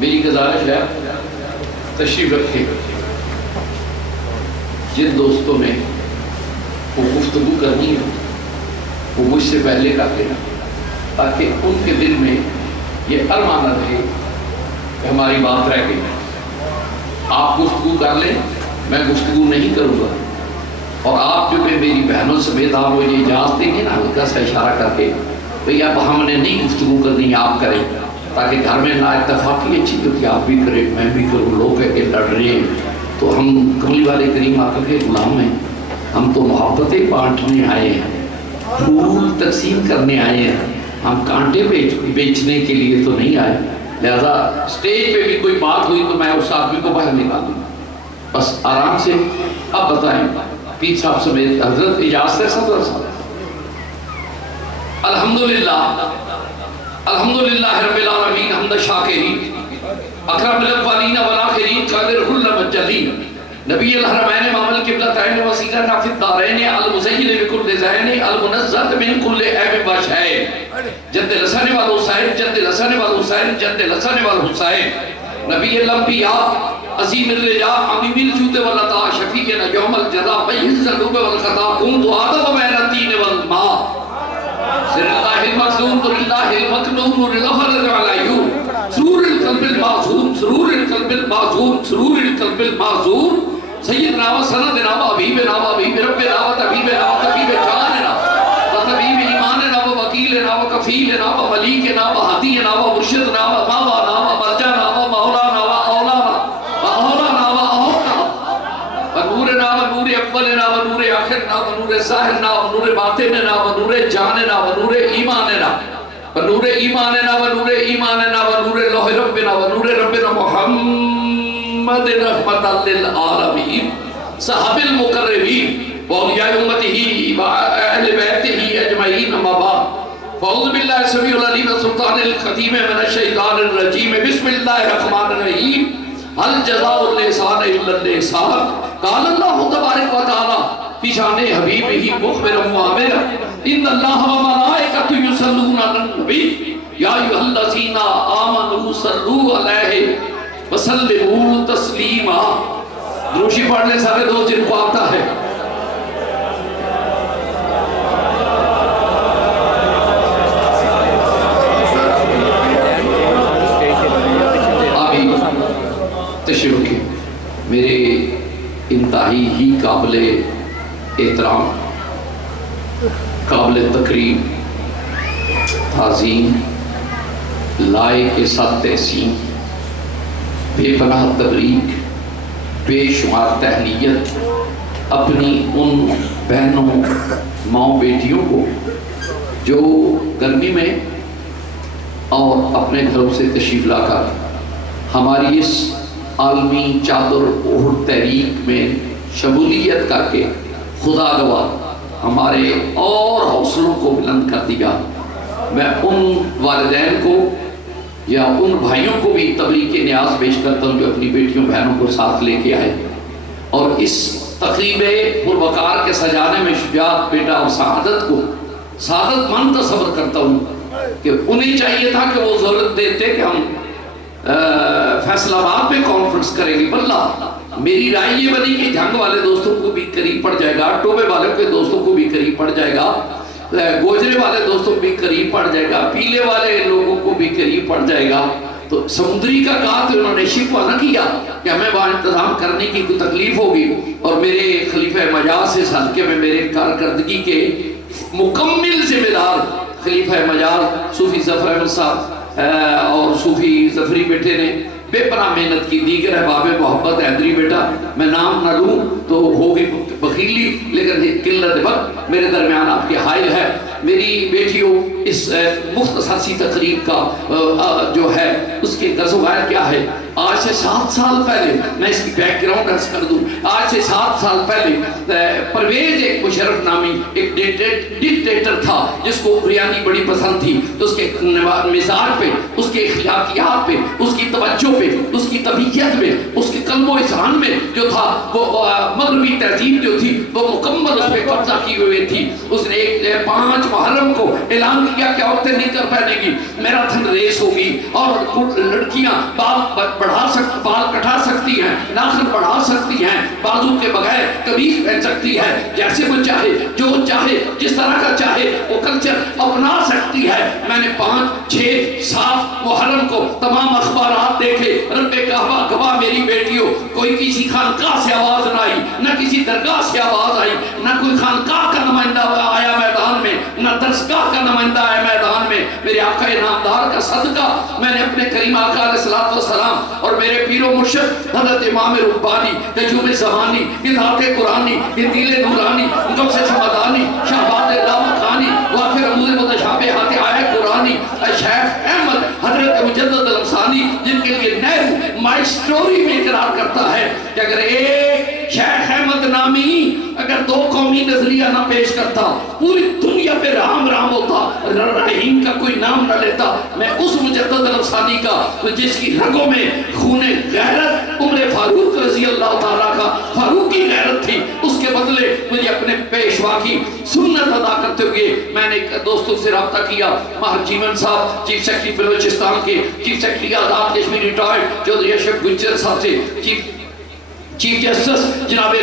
میری گزارش ہے تشریف رکھے. جن دوستوں نے وہ گفتگو کرنی ہے وہ مجھ سے پہلے کر لینا تاکہ ان کے دل میں یہ ارمان نہ رہے کہ ہماری بات رہ گئی. آپ گفتگو کر لیں, میں گفتگو نہیں کروں گا. اور آپ جو کہ میری بہنوں سمیت آپ مجھے اجازت دیں گے نا ہلکا سا اشارہ کر کے بھئی اب ہم نے نہیں گفتگو کرنی, آپ کریں, تاکہ گھر میں نا اتفاقی اچھی کیونکہ آپ بھی کریں میں بھی کروں. لوگ کہہ کے لڑ رہے ہیں تو ہم کملی والے کریم آقا کے غلام ہیں. ہم تو محبتیں بانٹنے آئے ہیں, پھول تقسیم کرنے آئے ہیں. ہم کانٹے بیچنے کے لیے تو نہیں آئے. لہذا اسٹیج پہ بھی کوئی بات ہوئی تو میں اس آدمی کو باہر نکال دوں. بس آرام سے. اب بتائیں پیر صاحب سمیت حضرت اجازت ہے صدر صاحب. الحمدللہ الحمدللہ رب العالمین حمد شاکرین اکرم الاولین والآخرین قادر کل مجلین نبی الحرمین امام القبلتین وسیلۃ فی الدارین المزین بکل زین المنزہ من کل عیب و شر جد الحسن والحسین جد الحسن والحسین جد الحسن والحسین نبی الانبیاء عظیم الرجاء عمیم الجود والعطاء شفیعنا یوم الجزاء بیض الذنوب والخطا کنت آدم بین الطین والماء سر اللہ المقصود نور اللہ المکنون نور الغفر والعیون سرور القلب المعصوم سرور القلب المعصوم سرور القلب المعصوم سیدنا و سندنا و حبیبنا و حبیب ربنا و طبیبنا و طبیب جاننا و طبیب ایماننا و وکیلنا و کفیلنا و ملیکنا و ہدینا و مرشدنا و ماوانا و مرجانا و مولانا و اولانا و اولانا و اولانا و نورنا و نور اولنا و نور آخرنا و نور ظاہرنا و نور باطننا و نور جاننا و نور ایماننا و نور ایماننا و نور ایماننا و نور لوح ربنا و نور ربنا محمد رحمت للعالمین صحاب المقربین واولیاء امتہ و اہل بیتہ اجمعین اما بعد فاعوذ باللہ السمیع العلیم سلطان القدیم من الشیطان الرجیم بسم اللہ الرحمن الرحیم هل جزاء الاحسان الا الاحسان قال اللہ تبارک و تعالی فی شان حبیبہ مخبرا وعامرا ان اللہ و ملائکۃ یصلون علی النبی یا ایھا الذین آمنوا صلوا علیہ وسلموا تسلیما. دروشی پڑھ لیں سارے دوست جن کو آتا ہے. تشریف کے میرے انتہائی ہی قابل احترام قابل تقریب تعظیم لائق کے ساتھ تحسین بے پناہ تبریک بے شمار تہنیت اپنی ان بہنوں ماؤں بیٹیوں کو جو گرمی میں اور اپنے گھروں سے تشریف لا کر ہماری اس عالمی چادر اوڑھ تحریک میں شمولیت کر کے خدا گواہ ہمارے اور حوصلوں کو بلند کر دیا. میں ان والدین کو یا ان بھائیوں کو بھی تبریک نیاز پیش کرتا ہوں جو اپنی بیٹیوں بہنوں کو ساتھ لے کے آئے اور اس تقریب پروقار کے سجانے میں شجاعت بیٹا اور سعادت کو سعادت مند تصور کرتا ہوں کہ انہیں چاہیے تھا کہ وہ ضرورت دیتے کہ ہم فیصل آباد میں کانفرنس کریں گے. بلّہ میری رائے یہ بنی کہ جھنگ والے دوستوں کو بھی قریب پڑ جائے گا, ٹوبے والے کے دوستوں کو بھی قریب پڑ جائے گا, گوجرے والے دوستوں کو بھی قریب پڑ جائے گا, پیلے والے لوگوں کو بھی قریب پڑ جائے گا. تو سمندری کا کہا کہ انہوں نے شکوہ نہ کیا کہ ہمیں وہاں انتظام کرنے کی کوئی تکلیف ہوگی, اور میرے خلیفہ مجاز سے صدقے میں میرے کارکردگی کے مکمل ذمہ دار خلیفہ مجاز صوفی ظفر احمد صاحب اور صوفی ظفری بیٹے نے بے پناہ محنت کی. دیگر احباب محبت حیدری بیٹا میں نام نہ لوں تو ہوگی بخیلی, لیکن قلت وقت میرے درمیان آپ کی حائل ہے. میری بیٹیوں اس مختصر سی تقریب کا جو ہے اس کے غزوات کیا ہے. آج سے 7 سال پہلے میں اس کی بیک گراؤنڈ عرض کر دوں. آج سے 7 سال پہلے پرویز ایک مشرف نامی ایک ڈکٹیٹر تھا جس کو بریانی بڑی پسند تھی. تو اس کے مزاج پہ، اس کے اخلاقیات پہ، اس کی توجہ پہ، اس کی طبیعت میں، اس کے قلب و اذہان میں جو تھا وہ مغربی تہذیب جو تھی وہ مکمل اس پہ قبضہ کی ہوئی تھی. اس نے 5 محرم کو اعلان کیا کہ عورتیں نکر پہنے گی، میراتھن ریس ہوگی اور لڑکیاں بال کٹا سکتی ہیں، ناخن بڑھا سکتی ہیں، بازو کے بغیر قمیص پہن سکتی ہے، جیسے وہ چاہے، جو چاہے، جس طرح کا چاہے وہ کلچر اپنا سکتی ہے. میں نے 5 6 7 محرم کو تمام اخبارات دیکھے. رب کعبہ گواہ میری بیٹیوں، کوئی کسی خانقاہ سے آواز نہ آئی، نہ کسی درگاہ سے آواز آئی، نہ کوئی خانقاہ کا نمائندہ آیا میدان میں، نہ درسگاہ کا نمائندہ آیا میدان میں. میرے آقا نامدار کا صدقہ میں نے اپنے کریم آقا علیہ الصلوۃ والسلام اور میرے پیر و مرشد حضرت امام ربانی، تجوب زمانی، اطاعت قرآنی، دل نورانی، جو سے سمدانی، شہباد دامخانی، وافر رموز متشابہات آیت قرآنی، شیخ احمد حضرت مجدد الانصاری، جن کے لیے نہرو مائی سٹوری میں اقرار کرتا ہے کہ اگر ایک شیخ احمد نامی اگر 2 قومی نظریہ نہ پیش کرتا، پوری دنیا پہ رام رام ہوتا، رحیم کا کوئی نام نہ لیتا. میں اس مجدد الانصاری کا جس کی رگوں میں خون غیرت عمر فاروق رضی اللہ تعالیٰ کا فاروقی غیرت تھی، اس کے بدلے مجھے اپنے پیشوا کی سنت ادا کرتے ہوئے میں نے دوستوں سے رابطہ کیا. ماہر جیون صاحب چیف سیکرٹری بلوچستان کے، chief secretary Azad Kashmir retired Chaudhry اشرف گجر صاحب سے، چیف جسٹس جناب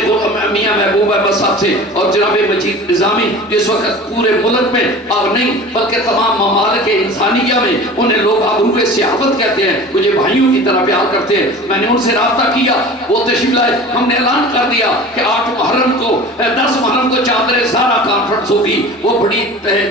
میاں محبوب احمد صاحب سے، اور جناب مجید نظامی جس وقت پورے ملک میں اور نہیں بلکہ تمام ممالک انسانیہ میں انہیں لوگ آبرو سیاحت کہتے ہیں، مجھے بھائیوں کی طرح پیار کرتے ہیں. میں نے ان سے رابطہ کیا، وہ تشریف لائے. ہم نے اعلان کر دیا کہ 8 محرم کو 10 محرم کو چادر زہرا کانفرنس ہوگی. وہ بڑی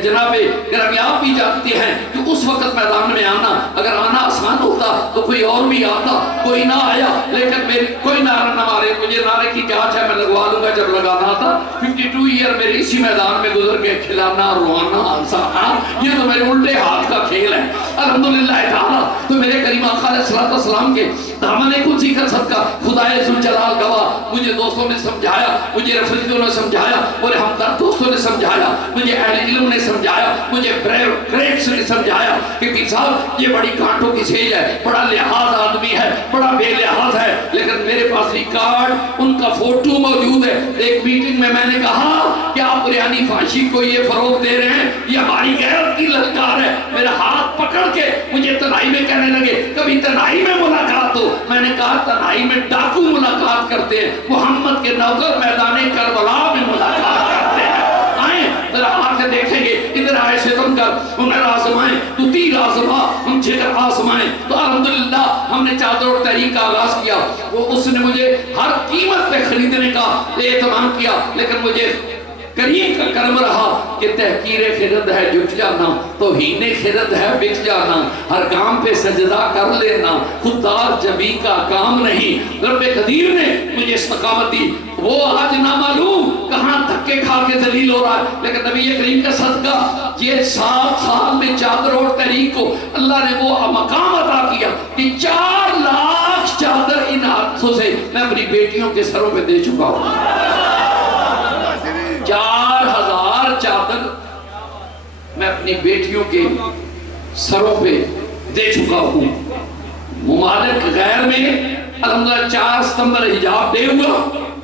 جناب گرامی آپ بھی جانتے ہیں کہ اس وقت میدان میں آنا، اگر آنا آسان ہوتا تو کوئی اور بھی آتا، کوئی نہ آیا. لیکن میری کوئی نعرہ نہ مارے، مجھے نعرے کی جانچ ہے، میں لگوا لوں گا جب لگانا تھا. 52 ایئر میرے اسی میدان میں گزر کے کھلانا، روانا، ہنسانا، یہ تو میرے الٹے ہاتھ کا کھیل ہے. الحمدللہ تعالیٰ تو میرے کریم آقا علیہ الصلوۃ والسلام کے دامن قدسی کا صدقہ خدائے ذوالجلال گواہ، مجھے دوستوں نے سمجھایا، مجھے رفیقوں نے سمجھایا، اور ہمدرد دوستوں نے سمجھایا، مجھے اہل علم نے سمجھایا، مجھے بریو کریکس نے سمجھایا کہ پیر صاحب یہ بڑی کانٹوں کی سیج ہے، بڑا لحاظ آدمی ہے، بڑا بے لحاظ ہے. لیکن میرے پاس ریکارڈ ان کا فوٹو موجود ہے. ایک میٹنگ میں میں نے کہا کہ آپ بریانی فحاشی کو یہ فروغ دے رہے ہیں، یہ ہماری غیرت کی للکار ہے. میرا ہاتھ پکڑ کے مجھے تنہائی میں کہنے لگے کبھی تنہائی میں ملاقات ہو. میں نے کہا تنہائی میں ڈاکو ملاقات کرتے ہیں، محمد کے نوکر میدان کربلا میں ملاقات کرتے ہیں. آئیں ذرا آ کے دیکھیں گے، ادھر آئے ستم کر انہیں آزمائیں تو تیر آزما، ہم جگر آزمائیں. تو الحمدللہ ہم نے چادر اور تحریک کا آغاز کیا. وہ اس نے مجھے ہر قیمت پہ خریدنے کا اہتمام کیا، لیکن مجھے کریم کا کرم رہا کہ تحقیر خرد ہے جھک جانا، توہین خرد ہے بک جانا، ہر کام پہ سجدہ کر لینا خوددار جبی کا کام نہیں. رب قدیر نے مجھے استقامت دی. وہ آج نامعلوم کہاں دھکے کھا کے ذلیل ہو رہا ہے، لیکن نبی کریم کا صدقہ یہ 7 سال میں چادر اور تحریک کو اللہ نے وہ مقام عطا کیا کہ 4 لاکھ چادر ان ہاتھوں سے میں اپنی بیٹیوں کے سروں پہ دے چکا ہوں. 4000 چادر میں اپنی بیٹیوں کے سروں پہ دے چکا ہوں. ممالک غیر میں الحمدللہ 4 ستمبر حجاب ڈے ہوا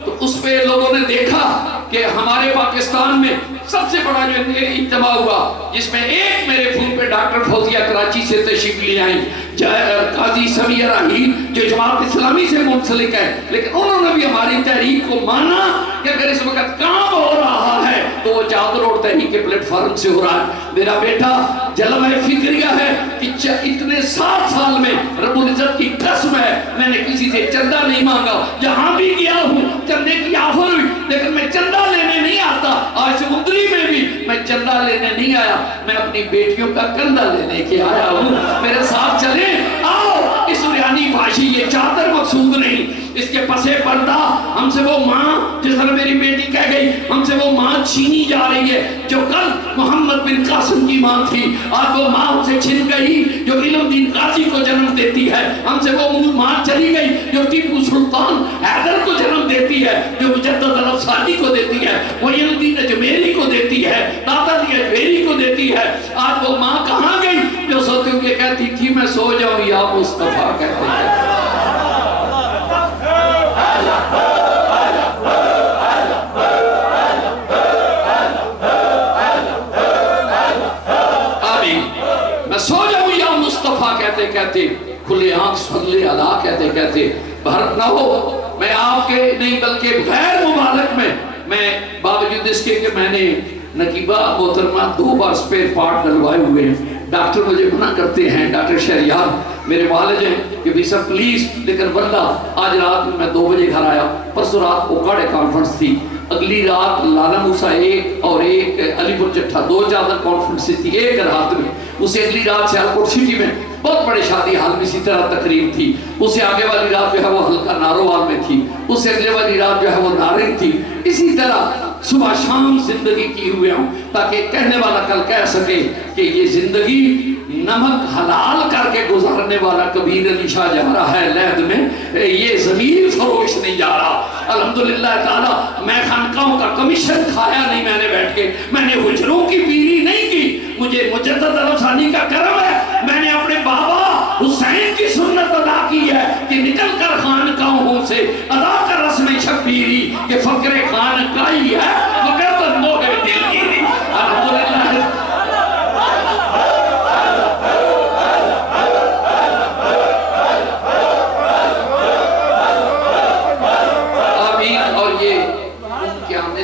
تو اس پہ لوگوں نے دیکھا کہ ہمارے پاکستان میں سب سے بڑا جو اجتماع ہوا جس میں ایک میرے فون پہ ڈاکٹر فوزیہ کراچی سے تشریف لے آئیں، قاضی سمیہ راہیل جو جماعت اسلامی سے منسلک ہے، لیکن انہوں نے بھی ہماری تحریک کو مانا کہ اگر اس وقت کام ہو رہا ہے تو وہ چادر اور تحریک کے پلیٹ فارم سے ہو رہا ہے. میرا بیٹا جلوہ فکریہ ہے کہ اتنے 7 سال میں رب العزت کی قسم ہے میں نے کسی سے چندہ نہیں مانگا. جہاں بھی گیا ہوں چندے کی آفر ہوئی، لیکن میں چندہ لینے نہیں آتا. آج سے مدری میں بھی میں چندہ لینے نہیں آیا، میں اپنی بیٹیوں کا کندھا لینے کے آیا ہوں. میرے ساتھ چلیں، آؤ اس بریانی بھائی فحاشی، یہ چادر مقصود نہیں، اس کے پسے پردہ ہم سے وہ ماں، جس طرح میری بیٹی کہہ گئی ہم سے وہ ماں چھینی جا رہی ہے جو کل محمد بن قاسم کی ماں تھی، آج وہ ماں ہم سے چھن گئی جو علم دین قاضی کو جنم دیتی ہے، ہم سے وہ ماں چلی گئی جو ٹیپو سلطان حیدر کو جنم دیتی ہے، جو مجدد الافسانی کو دیتی ہے، معین الدین اجمیری کو دیتی ہے، داتا علی اجمیری کو دیتی ہے، آج وہ ماں کہاں گئی جو سوتے ہوئے کہتی تھی میں سو جاؤں یا مصطفیٰ کہتے ہیں۔ میں سو جاؤں یا مصطفیٰ کہتے کہتے، کھلے آنکھ صلی اللہ کہتے کہتے، بھرت نہ ہو میں آپ کے نہیں بلکہ غیر مبالک میں باوجود اس کے کہ میں نے نقیبہ محترمہ 2 بار سپیر پارٹ ڈلوائے ہوئے ہیں، ڈاکٹر مجھے منع کرتے ہیں، ڈاکٹر شہریار میرے والد ہیں کہ بھی سر پلیز، لیکن واللہ آج رات میں 2 بجے گھر آیا، پرسوں رات اوکاڑے کانفرنس تھی، اگلی رات لالا موسیٰ 1 اور 1 علی پور جٹھا 2 چادر کانفرنس تھی، ایک رات میں، اسے اگلی رات سیالکوٹ سٹی میں بہت بڑے شادی حال میں اسی طرح تقریب تھی، اسے آگے والی رات جو ہے وہ حلقہ ناروال میں تھی، اسے اگلے والی رات جو ہے وہ نارنگ تھی، اسی طرح صبح شام زندگی کی ہوئے ہوں تاکہ کہنے والا کل کہہ سکے کہ یہ زندگی نمک حلال کر کے گزارنے والا کبیر علی شاہ جا رہا ہے لہد میں، یہ زمین فروش نہیں جا رہا۔ الحمدللہ تعالیٰ میں خانقاہوں کا کمیشن کھایا نہیں میں نے بیٹھ کے، میں نے حجروں کی پیری نہیں کی، مجھے مجدد الافسانی کا کرم ہے، میں نے اپنے بابا حسین کی سنت ادا کی ہے کہ نکل کر خانقاہوں سے ادا کر رسم شبیری کہ فقر خانقاہی ہے فقر تو موہ دل گیری۔ الحمدللہ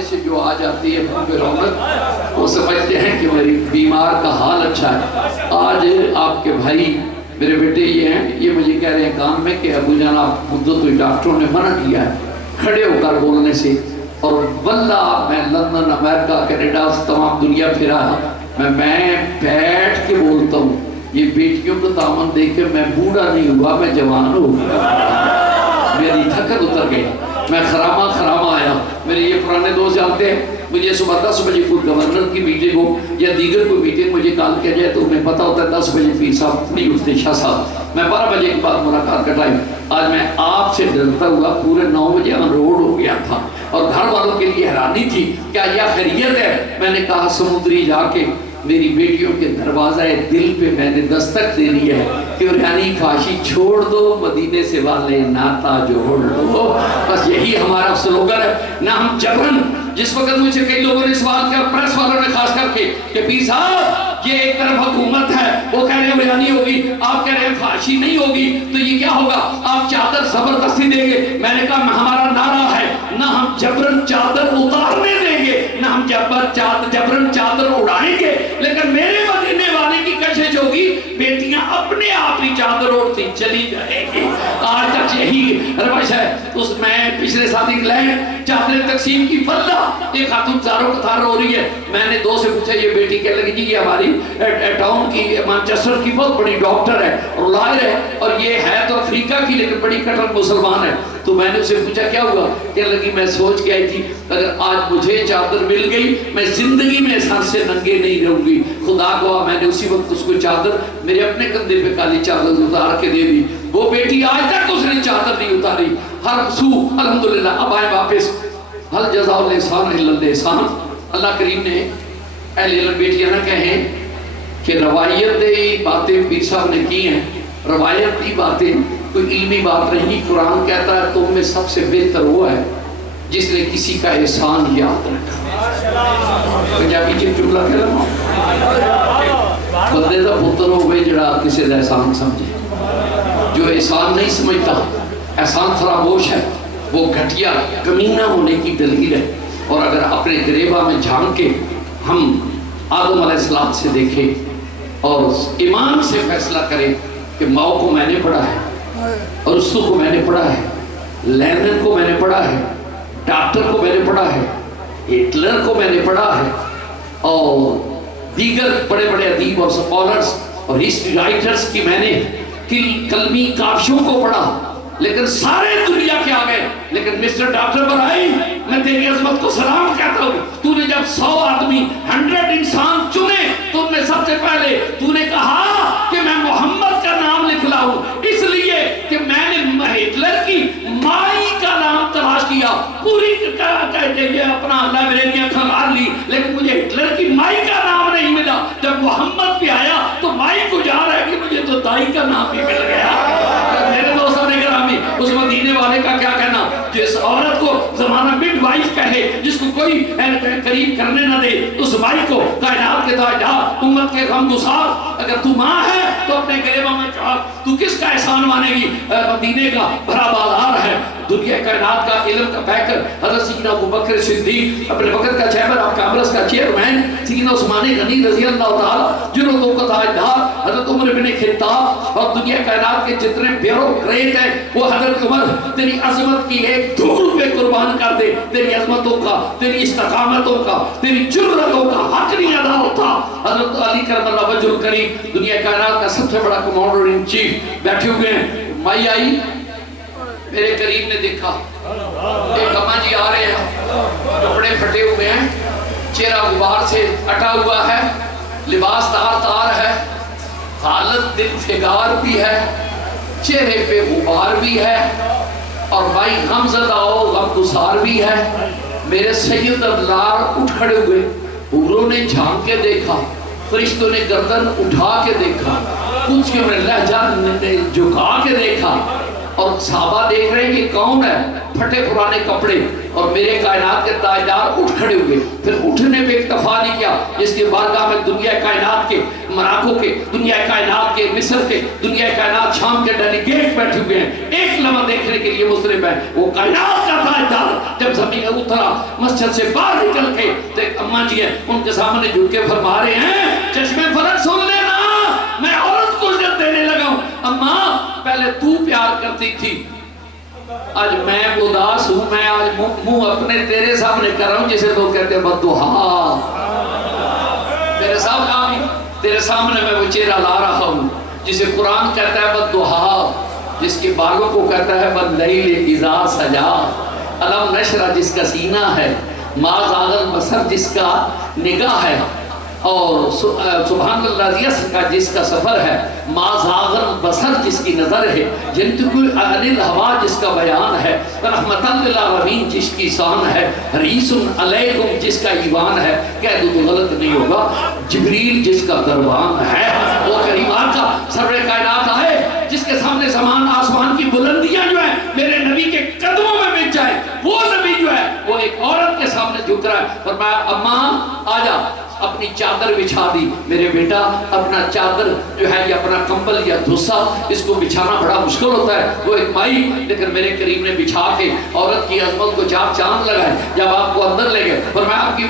سے جو آ جاتی ہے پھر رونق، وہ سمجھتے ہیں کہ میری بیمار کا حال اچھا ہے۔ آج آپ کے بھائی میرے بیٹے یہ ہیں، یہ مجھے کہہ رہے ہیں کان میں کہ ابو جان آپ مدت ہوئی ڈاکٹروں نے منع کیا ہے کھڑے ہو کر بولنے سے، اور واللہ میں لندن، امریکہ، کینیڈا تمام دنیا پھرا ہے، میں بیٹھ کے بولتا ہوں، یہ بیٹیوں کو دامن دے کے میں بوڑھا نہیں ہوا، میں جوان ہو گیا، میری تھکت اتر گئی، میں خرامہ آیا۔ میرے یہ پرانے دوست جانتے ہیں، مجھے صبح 10 بجے کوئی گورنر کی میٹنگ ہو یا دیگر کوئی میٹنگ مجھے کال کیا جائے تو انہیں پتا ہوتا ہے 10 بجے پیر صاحب نہیں اٹھتے، شاہ صاحب، میں 12 بجے کے بعد ملاقات کا ٹائم، آج میں آپ سے ڈرتا ہوا پورے 9 بجے آن روڈ ہو گیا تھا، اور گھر والوں کے لیے حیرانی تھی کیا یہ خیریت ہے؟ میں نے کہا سمندری جا کے میری بیٹیوں کے دروازہ دل پہ میں نے دستک دینی ہے کہ ریانی فاشی چھوڑ دو، مدینے سے والے ناتا جوڑ دو، بس یہی ہمارا سلوگن ہے، نہ ہم جبرن۔ جس وقت مجھے کئی لوگوں نے سوال کیا، پریس والوں نے خاص کر کے کہ پیر صاحب یہ ایک طرف حکومت ہے، وہ کہہ رہے ہیں ریانی ہوگی، آپ کہہ رہے ہیں فاشی نہیں ہوگی، تو یہ کیا ہوگا؟ آپ چادر زبردستی دیں گے؟ میں نے کہا ہمارا نعرہ ہے نہ ہم جبرن چادر اتارنے دیں گے، نہ ہم جبرن چادر اڑائیں گے، لیکن میرے مدینے والے کی کشش ہوگی بیٹیاں اپنے آپ ہی چادر اوڑھتی چلی جائیں گی۔ آج تک یہی روش ہے۔ اس میں پچھلے سال انگلینڈ چادر تقسیم کی واللہ ایک خاتون زاروں کتھار ہو رہی ہے، میں نے 2 سے پوچھا یہ بیٹی کہنے لگی جی یہ ہماری ٹاؤن کی مانچسٹر کی بہت بڑی ڈاکٹر ہے اور لائر ہے، اور یہ ہے تو افریقہ کی لیکن بڑی کٹر مسلمان ہے۔ تو میں نے اسے پوچھا کیا ہوا؟ کہنے لگی میں سوچ کے آئی تھی اگر آج مجھے چادر مل گئی میں زندگی میں سر سے ننگے نہیں رہوں گی، خدا گواہ میں نے اسی وقت اس کو چادر میرے اپنے کندھے پہ کالی چادر اتار کے دے دی، وہ بیٹی آج تک اس نے چادر نہیں اتاری، ہر سو الحمدللہ۔ اب آئے واپس، حل جزاء الاحسان الا الاحسان۔ اللہ کریم نے اہل علم بیٹیاں نہ کہیں کہ روایتی باتیں پیر صاحب نے کی ہیں، روایتی باتیں کوئی علمی بات نہیں، قرآن کہتا ہے تم میں سب سے بہتر وہ ہے جس نے کسی کا احسان یاد رکھا۔ پنجابی چ جملہ کہنا بندے دا پتر ہوئے جڑا کسی دا احسان سمجھے، جو احسان نہیں سمجھتا، احسان فراموش ہے، وہ گھٹیا کمینہ ہونے کی دلیل ہے۔ اور اگر اپنے گریبہ میں جھانک کے ہم آدم علیہ السلام سے دیکھیں اور ایمان سے فیصلہ کریں کہ ماؤ کو میں نے پڑھا ہے، ارسطو کو میں نے پڑھا ہے، لینن کو میں نے پڑھا ہے، ڈاکٹر کو میں نے پڑھا ہے، ہٹلر کو میں نے پڑھا ہے، اور دیگر بڑے بڑے ادیب اور سکولرز اور ہسٹری رائٹرز کی میں نے کلمی کافشوں کو پڑھا لیکن سارے دنیا کے آ گئے، لیکن مسٹر ڈاکٹر برائی میں تیری عظمت کو سلام کہتا ہوں، تو نے جب 100 آدمی 100 انسان چنے تو ان میں سب سے پہلے تو نے کہا کہ میں محمد کا نام لکھ لاؤں، اس لیے کہ میں نے ہٹلر کی مائی کا نام تلاش کیا، پوری یہ اپنا لائبریریاں کھنگال لی، لیکن مجھے ہٹلر کی مائی کا نام نہیں ملا۔ جب محمد بھی آیا تو مائی کو جا رہا ہے کہ مجھے تو دائی کا نام بھی مل گیا۔ میرے دوستوں نے گرامی، اس مدینے والے کا کیا کہنا، جس عورت کو زمانہ مڈ وائف کہے، جس کو کوئی قریب کرنے نہ دے، اس مائی کو کائنات کے تاجدار، امت کے غمگسار، اگر تو ماں ہے تو اپنے گریبہ میں چڑھا، تو کس کا احسان مانے گی؟ مدینے کا بھرا بازار ہے، دنیا کائنات کا علم کا پیکر حضرت سیدنا ابوبکر صدیق، اپنے وقت کا چیمبر آف کامرس کا چیئرمین سیدنا عثمان غنی رضی اللہ تعالی، جنہوں کا تاجدار حضرت عمر بن خطاب، اور دنیا کائنات کے جتنے بیوروکریٹ ہیں وہ حضرت عمر تیری عظمت کی ایک دھول پہ قربان کر دے، تیری عظمتوں کا، تیری استقامتوں کا، تیری جرأتوں کا حق نہیں ادا ہوتا۔ حضرت علی کرم اللہ وجہ الکریم، دنیا کائنات کا سب سے بڑا کمانڈر ان چیف بیٹھے ہوئے ہیں، مائی آئی، میرے قریب نے دیکھا ایک اماں جی آ رہے ہیں، کپڑے پھٹے ہوئے ہیں، چہرہ غبار سے اٹا ہوا ہے، لباس تار تار ہے، حالت دل فگار بھی ہے، چہرے پہ غبار بھی ہے، اور بھائی غم زدہ و غم گسار بھی ہے۔ میرے سید ابرار اٹھ کھڑے ہوئے، حوروں نے جھانک کے دیکھا، فرشتوں نے گردن اٹھا کے دیکھا، کچھ کے انہیں لہجہ جھکا کے دیکھا، اور صحابہ دیکھ رہے ہیں کہ کون ہے، پھٹے پرانے کپڑے، اور میرے کائنات کے تاجدار اٹھ کھڑے ہوئے۔ پھر اٹھنے پہ اکتفا نہیں کیا، جس کے بارگاہ میں دنیا کائنات کے مراکو کے، دنیا کائنات کے مصر کے، دنیا کائنات شام کے ڈیلیگیٹ بیٹھے ہوئے ہیں، ایک لمحہ دیکھنے کے لیے مصرف ہیں۔ وہ کائنات کا تاجدار جب زمین میں اترا، مسجد سے باہر نکل کے تو ایک اماں جی ہیں، ان کے سامنے جھک کے فرما رہے ہیں، چشمے فرق سن لینا، میں عورت کو عزت دینے لگا ہوں۔ اماں پہلے تو پیار کرتی تھی، آج میں اداس ہوں، میں آج منہ اپنے تیرے سامنے کر رہا ہوں، جسے تو کہتے ہیں بددعا، میرے سامنے تیرے سامنے میں وہ چہرہ لا رہا ہوں جسے قرآن کہتا ہے بددعا، جس کے بالوں کو کہتا ہے باللیل اذا سجا، علم نشرہ جس کا سینہ ہے، ما زاغ البصر جس کا نگاہ ہے، اور سبحان اللہ ریس کا جس کا سفر ہے، ما زاغ البصر جس کی نظر ہے، ینطق عن الہوا جس کا بیان ہے، رحمت للعالمین جس کی شان ہے، حریص علیکم جس کا ایوان ہے، کہہ دو تو غلط نہیں ہوگا، جبریل جس کا دربان ہے، وہ کریمات کا سرور کائنات آئے جس کے سامنے زمان آسمان کی بلندیاں جو ہیں میرے نبی کے قدموں میں مٹ جائے، وہ نبی جو ہے وہ ایک عورت کے سامنے جھک رہا ہے، فرمایا اماں آجا، اپنی چادر بچھا دی، میرے بیٹا اپنا چادر جو ہے یا اپنا کمبل یا دھوسا اس کو بچھانا بڑا مشکل ہوتا ہے، وہ ایک مائی لیکن میرے کریم نے بچھا کے عورت کی عظمت کو چاک چاند لگائے، جب آپ کو اندر لے گئے فرمایا آپ کی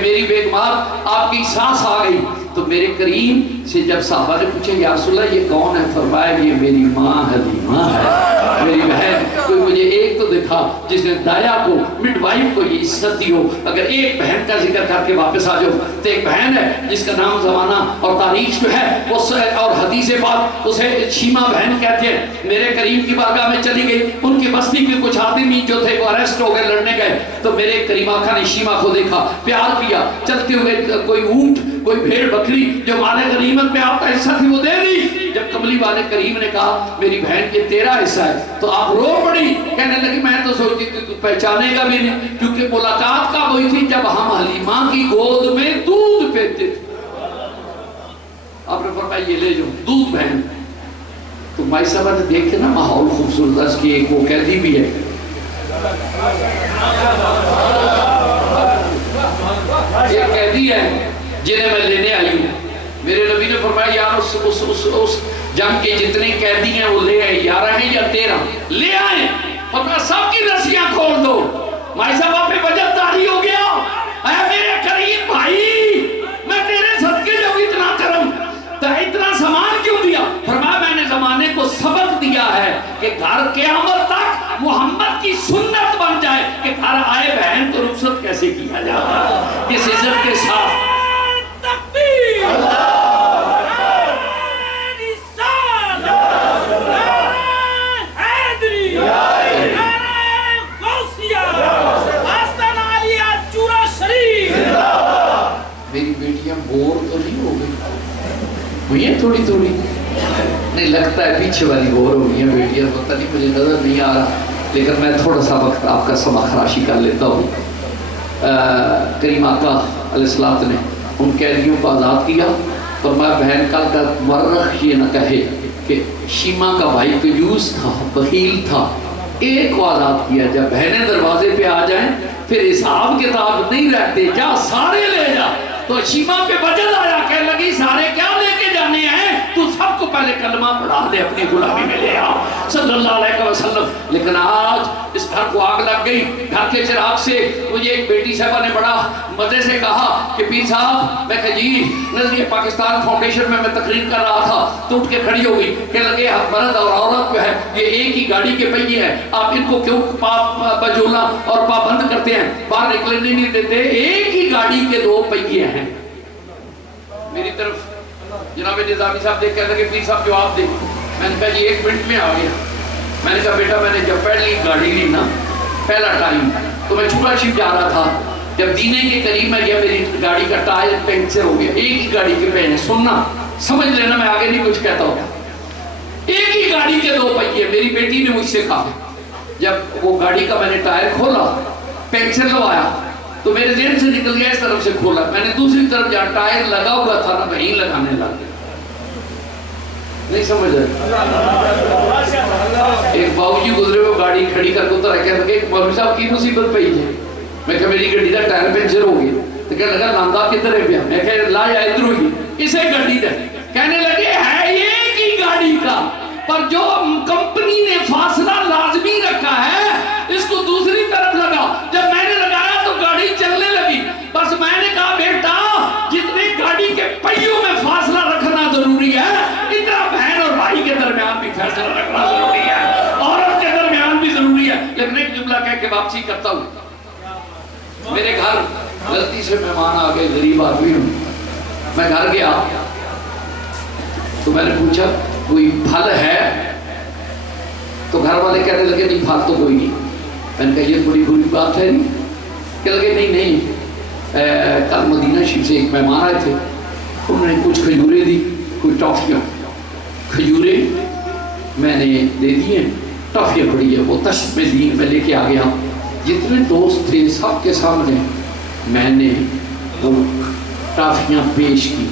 میری بیگمات آپ کی سانس آ گئی، تو میرے کریم سے جب صحابہ نے پوچھا یا رسول اللہ یہ کون ہے، فرمایا یہ میری ماں حلیمہ ہے، میری بہن، کوئی مجھے ایک تو دکھا جس نے دایا کو مڈ وائف کو یہ عزت دی ہو، اگر ایک بہن کا ذکر کر کے واپس آ جاؤ تو ایک بہن ہے جس کا نام زمانہ اور تاریخ جو ہے اور حدیث بات اسے شیما بہن کہتے ہیں، میرے کریم کی بارگاہ میں چلی گئی، ان کی بستی کے کچھ آدمی جو تھے وہ اریسٹ ہو گئے، لڑنے گئے، تو میرے کریم آقا نے شیما کو دیکھا، پیار کیا، چلتے ہوئے کوئی اونٹ کوئی بھیڑ بکری جو مال غنیمت میں آپ کا حصہ تھی وہ دے دی، جب کملی والے کریم نے کہا میری بہن یہ تیرا حصہ ہے تو آپ رو پڑی، کہنے لگی میں تو سوچتی تھی تو پہچانے گا بھی نہیں، کیونکہ ملاقات کا وہی تھی جب ہم حلیمہ کی گود میں دودھ پیتے تھے، آپ نے فرمایا یہ لے جاؤ دودھ بہن، تو مائی صاحبہ نے دیکھ کے نا ماحول خوبصورت اس کی ایک وہ قیدی بھی ہے، ایک قیدی ہے جنہیں میں لینے آئی ہوں، میرے نبی نے فرمایا یار اس جنگ کے جتنے قیدی ہیں وہ لے آئے، 11 ہیں یا 13 لے آئے، فرمایا سب کی رسیاں کھول دو، مائی صاحب آپ پہ وجہ تاری ہو گیا، اے میرے کریم بھائی میں تیرے صدقے جو اتنا کرم تو اتنا سامان کیوں دیا، فرمایا میں نے زمانے کو سبق دیا ہے کہ گھر قیامت تک محمد کی سنت بن جائے کہ گھر آئے بہن تو رخصت کیسے کیا جاتا، کس عزت کے ساتھ، بور تو نہیں ہو گئی ہوئی ہیں تھوڑی تھوڑی؟ نہیں لگتا ہے پیچھے والی بور ہو گئی ہیں بیٹیاں، پتہ نہیں مجھے نظر نہیں آ رہا، لیکن میں تھوڑا سا وقت آپ کا سما خراشی کر لیتا ہوں۔ کریم آقا علیہ السلام نے ان قیدیوں کو آزاد کیا، فرمایا بہن کل کا مرخ یہ نہ کہے کہ شیما کا بھائی کنجوس تھا، بخیل تھا، ایک کو آزاد کیا، جب بہنیں دروازے پہ آ جائیں پھر حساب کتاب نہیں رہتے، جا سارے لے جا۔ تو شیما پہ وجد آیا، کہنے لگی سارے کیا لے کے جانے ہیں، تو سب کو پہلے کلمہ پڑھا دے، اپنی غلامی میں لے آ صلی اللہ علیہ وسلم۔ لیکن آج اس گھر کو آگ لگ گئی، گھر کے چراغ سے۔ مجھے ایک بیٹی صاحبہ نے بڑا مزے سے کہا کہ پیر صاحب، میں کہا جی نظریہ پاکستان فاؤنڈیشن میں تقریر کر رہا تھا، تو اٹھ کے کھڑی ہو گئی، کہنے لگے مرد اور عورت جو ہے یہ ایک ہی گاڑی کے پہیے ہیں، آپ ان کو کیوں بجولا اور پابند کرتے ہیں، باہر نکلنے نہیں دیتے، ایک ہی گاڑی کے دو پہیے ہیں۔ میری طرف جناب نظامی صاحب دیکھ کہنے لگے پلیز صاحب جواب دیں۔ میں نے کہا جی 1 منٹ میں آ گیا۔ میں نے کہا بیٹا میں نے جب پہلی گاڑی لی نا، پہلا ٹائم تو میں چھوٹا شیف جا رہا تھا، جب دینے کے قریب میں گیا میری گاڑی کا ٹائر پنکچر ہو گیا، ایک ہی گاڑی کے پہیے، سننا سمجھ لینا میں آگے نہیں کچھ کہتا ہوں، ایک ہی گاڑی کے دو پہیے۔ میری بیٹی نے مجھ سے کہا، جب وہ گاڑی کا میں نے ٹائر کھولا، پنکچر لوایا تو میرے ذہن سے نکل گیا اس طرف سے کھولا، میں نے دوسری طرف جہاں ٹائر لگا ہوا تھا نا وہیں لگانے لگ گیا۔ نہیں سمجھ رہے؟ ایک باؤ جی گزرے ہوئے گاڑی کھڑی کر کے اترا، کہنے لگے مولوی صاحب کی مصیبت پئی ہے؟ میں کہا میری گاڑی کا ٹائر پنکچر ہو گیا۔ تو کہنے لگا ناندا کدھر ہے پیا؟ میں کہا لا یا ادھر ہوئی اسے گاڑی دے۔ کہنے لگے ہے ایک ہی گاڑی کا، پر جو کمپنی نے فاصلہ لازمی رکھا ہے اس کو دوسری طرف لگا۔ جب میں نے لگایا تو گاڑی چلنے لگی۔ بس میں نے کہا بیٹا جتنے گاڑی کے پہیوں میں فاصلہ رکھنا ضروری ہے، اتنا بہن اور بھائی کے درمیان بھی فاصلہ رکھنا ضروری ہے، عورت کے درمیان بھی ضروری ہے۔ لیکن ایک جملہ کہہ کے واپسی کرتا ہوں۔ میرے گھر غلطی سے مہمان آ گئے، غریب آدمی ہوں، میں گھر گیا تو میں نے پوچھا کوئی پھل ہے؟ تو گھر والے کہنے لگے نہیں پھل تو کوئی نہیں۔ میں نے کہا یہ بڑی بری بات ہے نہیں؟ کہنے لگے نہیں کل مدینہ شریف سے ایک مہمان آئے تھے، انہوں نے کچھ کھجوریں دی، کچھ ٹافیاں، کھجوریں میں نے دے دی ہیں، ٹافیاں پڑی ہے وہ تشت میں دی، میں لے کے آ گیا۔ جتنے دوست تھے سب کے سامنے میں نے وہ ٹافیاں پیش کی۔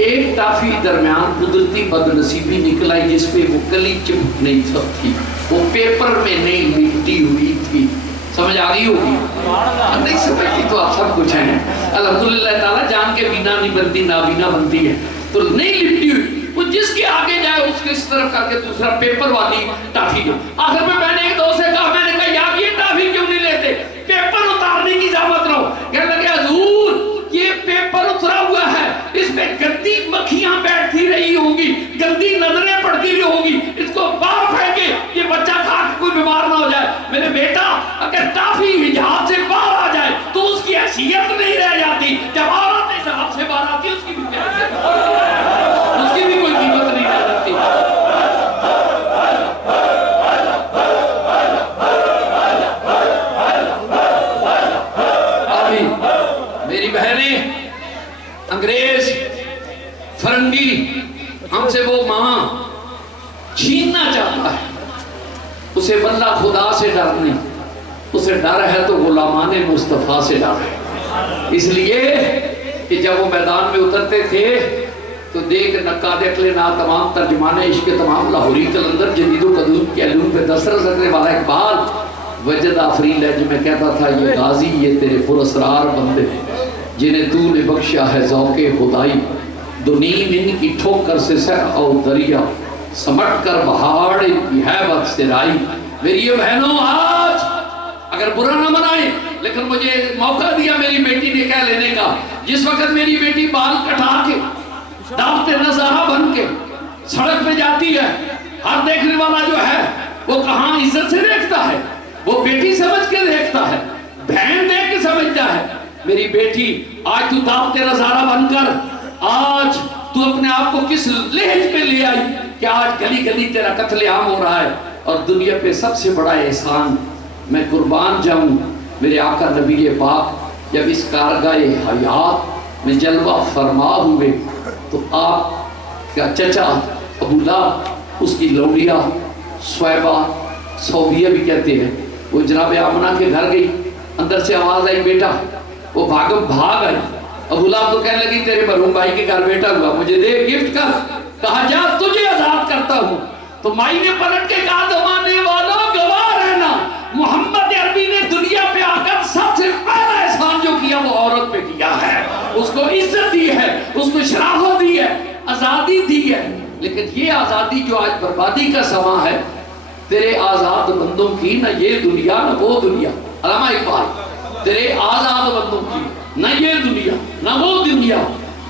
ایک ٹافی درمیان قدرتی بدنصیبی نکل آئی جس پہ وہ کلی چپک نہیں تھی، وہ پیپر میں نہیں لپٹی ہوئی تھی۔ سمجھ آ رہی ہوگی؟ نہیں سمجھتی تو آپ سب کچھ ہیں، الحمدللہ تعالیٰ جان کے بینا نہیں بنتی نابینا بنتی ہے، تو نہیں لپٹی ہوئی۔ وہ جس کے آگے جائے اس کے اس طرف کر کے دوسرا پیپر والی ٹافی دو۔ آخر میں نے ایک دوست سے کہا، میں نے کہا یار یہ ٹافی کیوں نہیں لیتے، پیپر اتارنے کی زحمت نہ ہو۔ کہنے لگے حضور یہ پیپر اترا ہوا ہے، اس پہ گندی مکھیاں بیٹھتی رہی ہوں گی، گندی نظریں پڑتی رہی ہوں گی، اس کو باہر پھینکے یہ بچہ کھا کے کوئی بیمار نہ ہو جائے۔ میرے بیٹا اگر ٹافی ہاتھ سے باہر آ جائے تو اس کی حیثیت نہیں رہ جاتی، جب عورت اس ہاتھ سے باہر آتی ہے اس کی بھی حیثیت، اس کی بھی کوئی قیمت نہیں رہ جاتی۔ میری بہنیں، انگریز فرنگی ہم سے وہ ماں چھیننا چاہتا ہے، اسے بندہ خدا سے ڈر نہیں، اسے ڈر ہے تو غلامان مصطفیٰ سے ڈر ہے۔ اس لیے کہ جب وہ میدان میں اترتے تھے تو دیکھ نقاد عقل نا تمام ترجمان عشق تمام لاہوری قلندر جدید و قدیم کے علوم پہ دسترس رکھنے والا اقبال وجد آفرین لہجے میں کہتا تھا یہ غازی یہ تیرے پراسرار بندے جنہیں تو نے بخشا ہے ذوق خدائی، دو نیم ان کی ٹھوکر سے سہ او دریا سمٹ کر بہاڑ کی ہیبت سے رائی۔ میری بہنوں آج اگر برا نہ منائیں لیکن مجھے موقع دیا میری بیٹی نے کہہ لینے کا، جس وقت میری بیٹی بال کٹا کے دعوت نظارہ بن کے سڑک پہ جاتی ہے، ہر دیکھنے والا جو ہے وہ کہاں عزت سے دیکھتا ہے، وہ بیٹی سمجھ کے دیکھتا ہے، بہن دیکھ کے سمجھتا ہے۔ میری بیٹی آج تو دعوت نظارہ بن کر آج تو اپنے آپ کو کس لہج پہ لے آئی کہ آج گلی گلی تیرا قتل عام ہو رہا ہے، اور دنیا پہ سب سے بڑا احسان میں قربان جاؤں میرے آقا نبی پاک جب اس کارگاہ حیات میں جلوہ فرما ہوئے تو آپ کا چچا ابو لہب، اس کی لونڈیا سویبہ، صوبیہ بھی کہتے ہیں، وہ جناب آمنہ کے گھر گئی، اندر سے آواز آئی بیٹا، وہ بھاگ آئی۔ ابو لہب تو کہنے لگی تیرے مرحوم بھائی کے گھر بیٹا ہوا، مجھے دے گفٹ کر، کہا جا تجھے آزاد کرتا ہوں۔ تو مائی نے پلٹ کے کہا زمانے والوں گواہ رہنا، محمد عربی نے دنیا پہ آ کر سب سے پہلا احسان جو کیا وہ عورت پہ کیا ہے، اس کو عزت دی ہے، اس کو شرافت دی ہے، آزادی دی ہے۔ لیکن یہ آزادی جو آج بربادی کا سماں ہے، تیرے آزاد بندوں کی نہ یہ دنیا نہ وہ دنیا، علامہ اقبال، تیرے آزاد بندوں کی نہ یہ دنیا نہ وہ دنیا،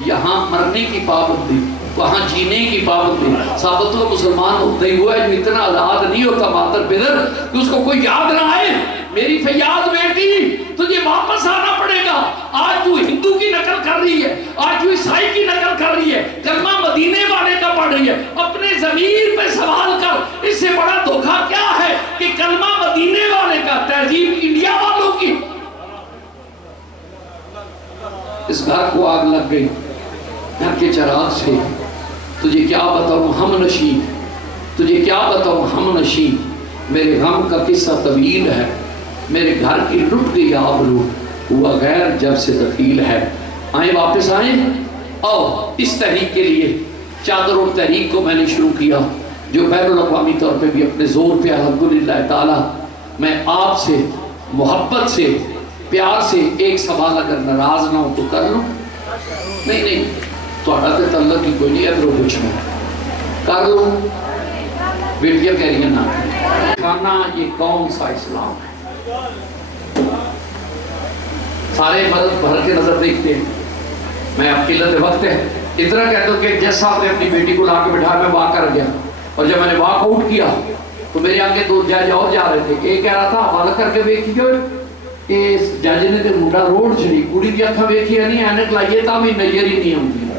یہاں مرنے کی پابندی، وہاں جینے کی پابندی۔ ثابت کو مسلمان ہوتا ہی ہوا ہے جو اتنا آزاد نہیں ہوتا ماتر پدر کہ اس کو کوئی یاد نہ آئے، میری فیاض بیٹی تجھے واپس آنا پڑے گا۔ آج تو ہندو کی نقل کر رہی ہے، آج تو عیسائی کی نقل کر رہی ہے، کلمہ مدینے والے کا پڑھ رہی ہے، اپنے ضمیر پہ سوال کر، اس سے بڑا دھوکہ کیا ہے کہ کلمہ مدینے والے کا تہذیب انڈیا والوں کی۔ اس گھر کو آگ لگ گئی، گھر کے چراغ سے، تجھے کیا بتاؤں ہم نشیں، تجھے کیا بتاؤں ہم نشیں، میرے غم کا قصہ طویل ہے، میرے گھر کی لٹ گئی آبرو، ہوا غیر جب سے دخیل ہے۔ آئیں واپس آئیں، اور اس تحریک کے لیے چادر اور تحریک کو میں نے شروع کیا، جو بین الاقوامی طور پہ بھی اپنے زور پہ الحمدللہ تعالی میں آپ سے محبت سے پیار سے ایک سوال اگر ناراض نہ ہو تو کر لوں، نہیں تو تے تعلق کی کوئی نہیں، ادھر پوچھنا کر لوں، بیٹیاں کہہ رہی ہیں نا کھانا یہ کون سا اسلام ہے؟ سارے مرد بھر کے نظر دیکھتے ہیں، میں اب قلت وقت ہے اتنا کہتا ہوں کہ جیسا آپ نے اپنی بیٹی کو لا کے بٹھایا میں واک کر گیا، اور جب میں نے واک آؤٹ کیا تو میرے آگے دو جج اور جا رہے تھے، ایک کہہ رہا تھا حوالہ کر کے دیکھیے اس جج نے تے منڈا روڈ چڑی، کڑی دی اکھاں ویکھیا نہیں، اینک لائیے تا بھی نظر ہی نہیں آتی۔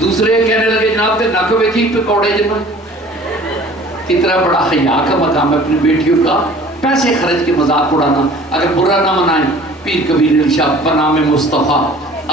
دوسرے کہنے لگے جناب تے نک ویکھی پکوڑے جناب، اتنا بڑا حیا کا مقام ہے اپنی بیٹیوں کا پیسے خرچ کے مذاق اڑانا۔ اگر برا نہ منائیں، پیر کبیر ارشاد بنام مصطفیٰ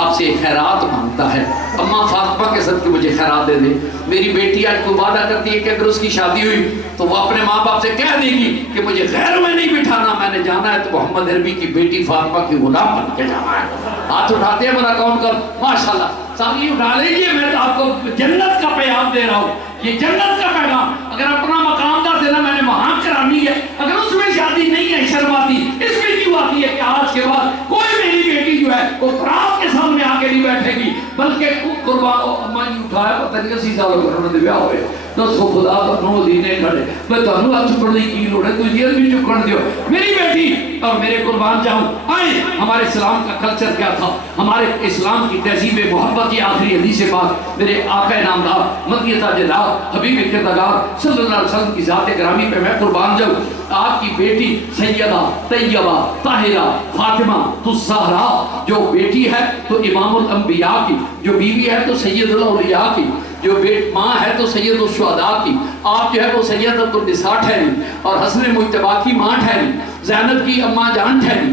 آپ سے خیرات مانگتا ہے، اماں فاطمہ کے صدقے مجھے خیرات دے دے۔ میری بیٹی آج کو وعدہ کرتی ہے کہ اگر اس کی شادی ہوئی تو وہ اپنے ماں باپ سے کہہ دے گی کہ مجھے غیر میں نہیں بٹھانا، میں نے جانا ہے تو محمد عربی کی بیٹی فاطمہ کی غلام بن کے جانا ہے۔ ہاتھ اٹھاتے ہیں بنا کون کر ماشاءاللہ سامنے اٹھا لیجیے، میں تو آپ کو جنت کا پیغام دے رہا ہوں، یہ جنت کا پیغام۔ اگر اپنا مقام دا دینا میں نے وہاں کرانی ہے، اگر اس میں شادی نہیں ہے شرم آتی، اس میں کیوں آتی ہے کہ آج کے بعد کوئی میری بیٹی جو ہے وہ برات کے سامنے آ کے نہیں بیٹھے گی، بلکہ قربان اماں جی اٹھایا پتہ نہیں اسی سال انہوں نے بیاہ ہوئے تو سو خدا بنو دینے کھڑے میں تانوں ہاتھ چکن دی کی لوڑ ہے تو یہ بھی چکن دیو میری بیٹی اور میرے قربان جاؤں۔ آئیں ہمارے اسلام کا کلچر کیا تھا، ہمارے اسلام کی تہذیب محبت کی آخری حدیث پاک میرے آقا نامدار مدینہ تاجدار حبیب کردگار صلی اللہ علیہ وسلم کی ذات گرامی پہ میں قربان جاؤں۔ آپ کی بیٹی سیدہ طیبہ طاہرہ فاطمہ الزہرا جو بیٹی ہے تو امام الانبیاء کی، جو بیوی ہے تو سید الاولیاء کی، جو ماں ہے تو سید الشہداء کی، آپ جو ہے وہ سیدۃ النساء ٹھہری اور حسن مجتبیٰ کی ماں ٹھہری، زینب کی اماں جان ٹھہری۔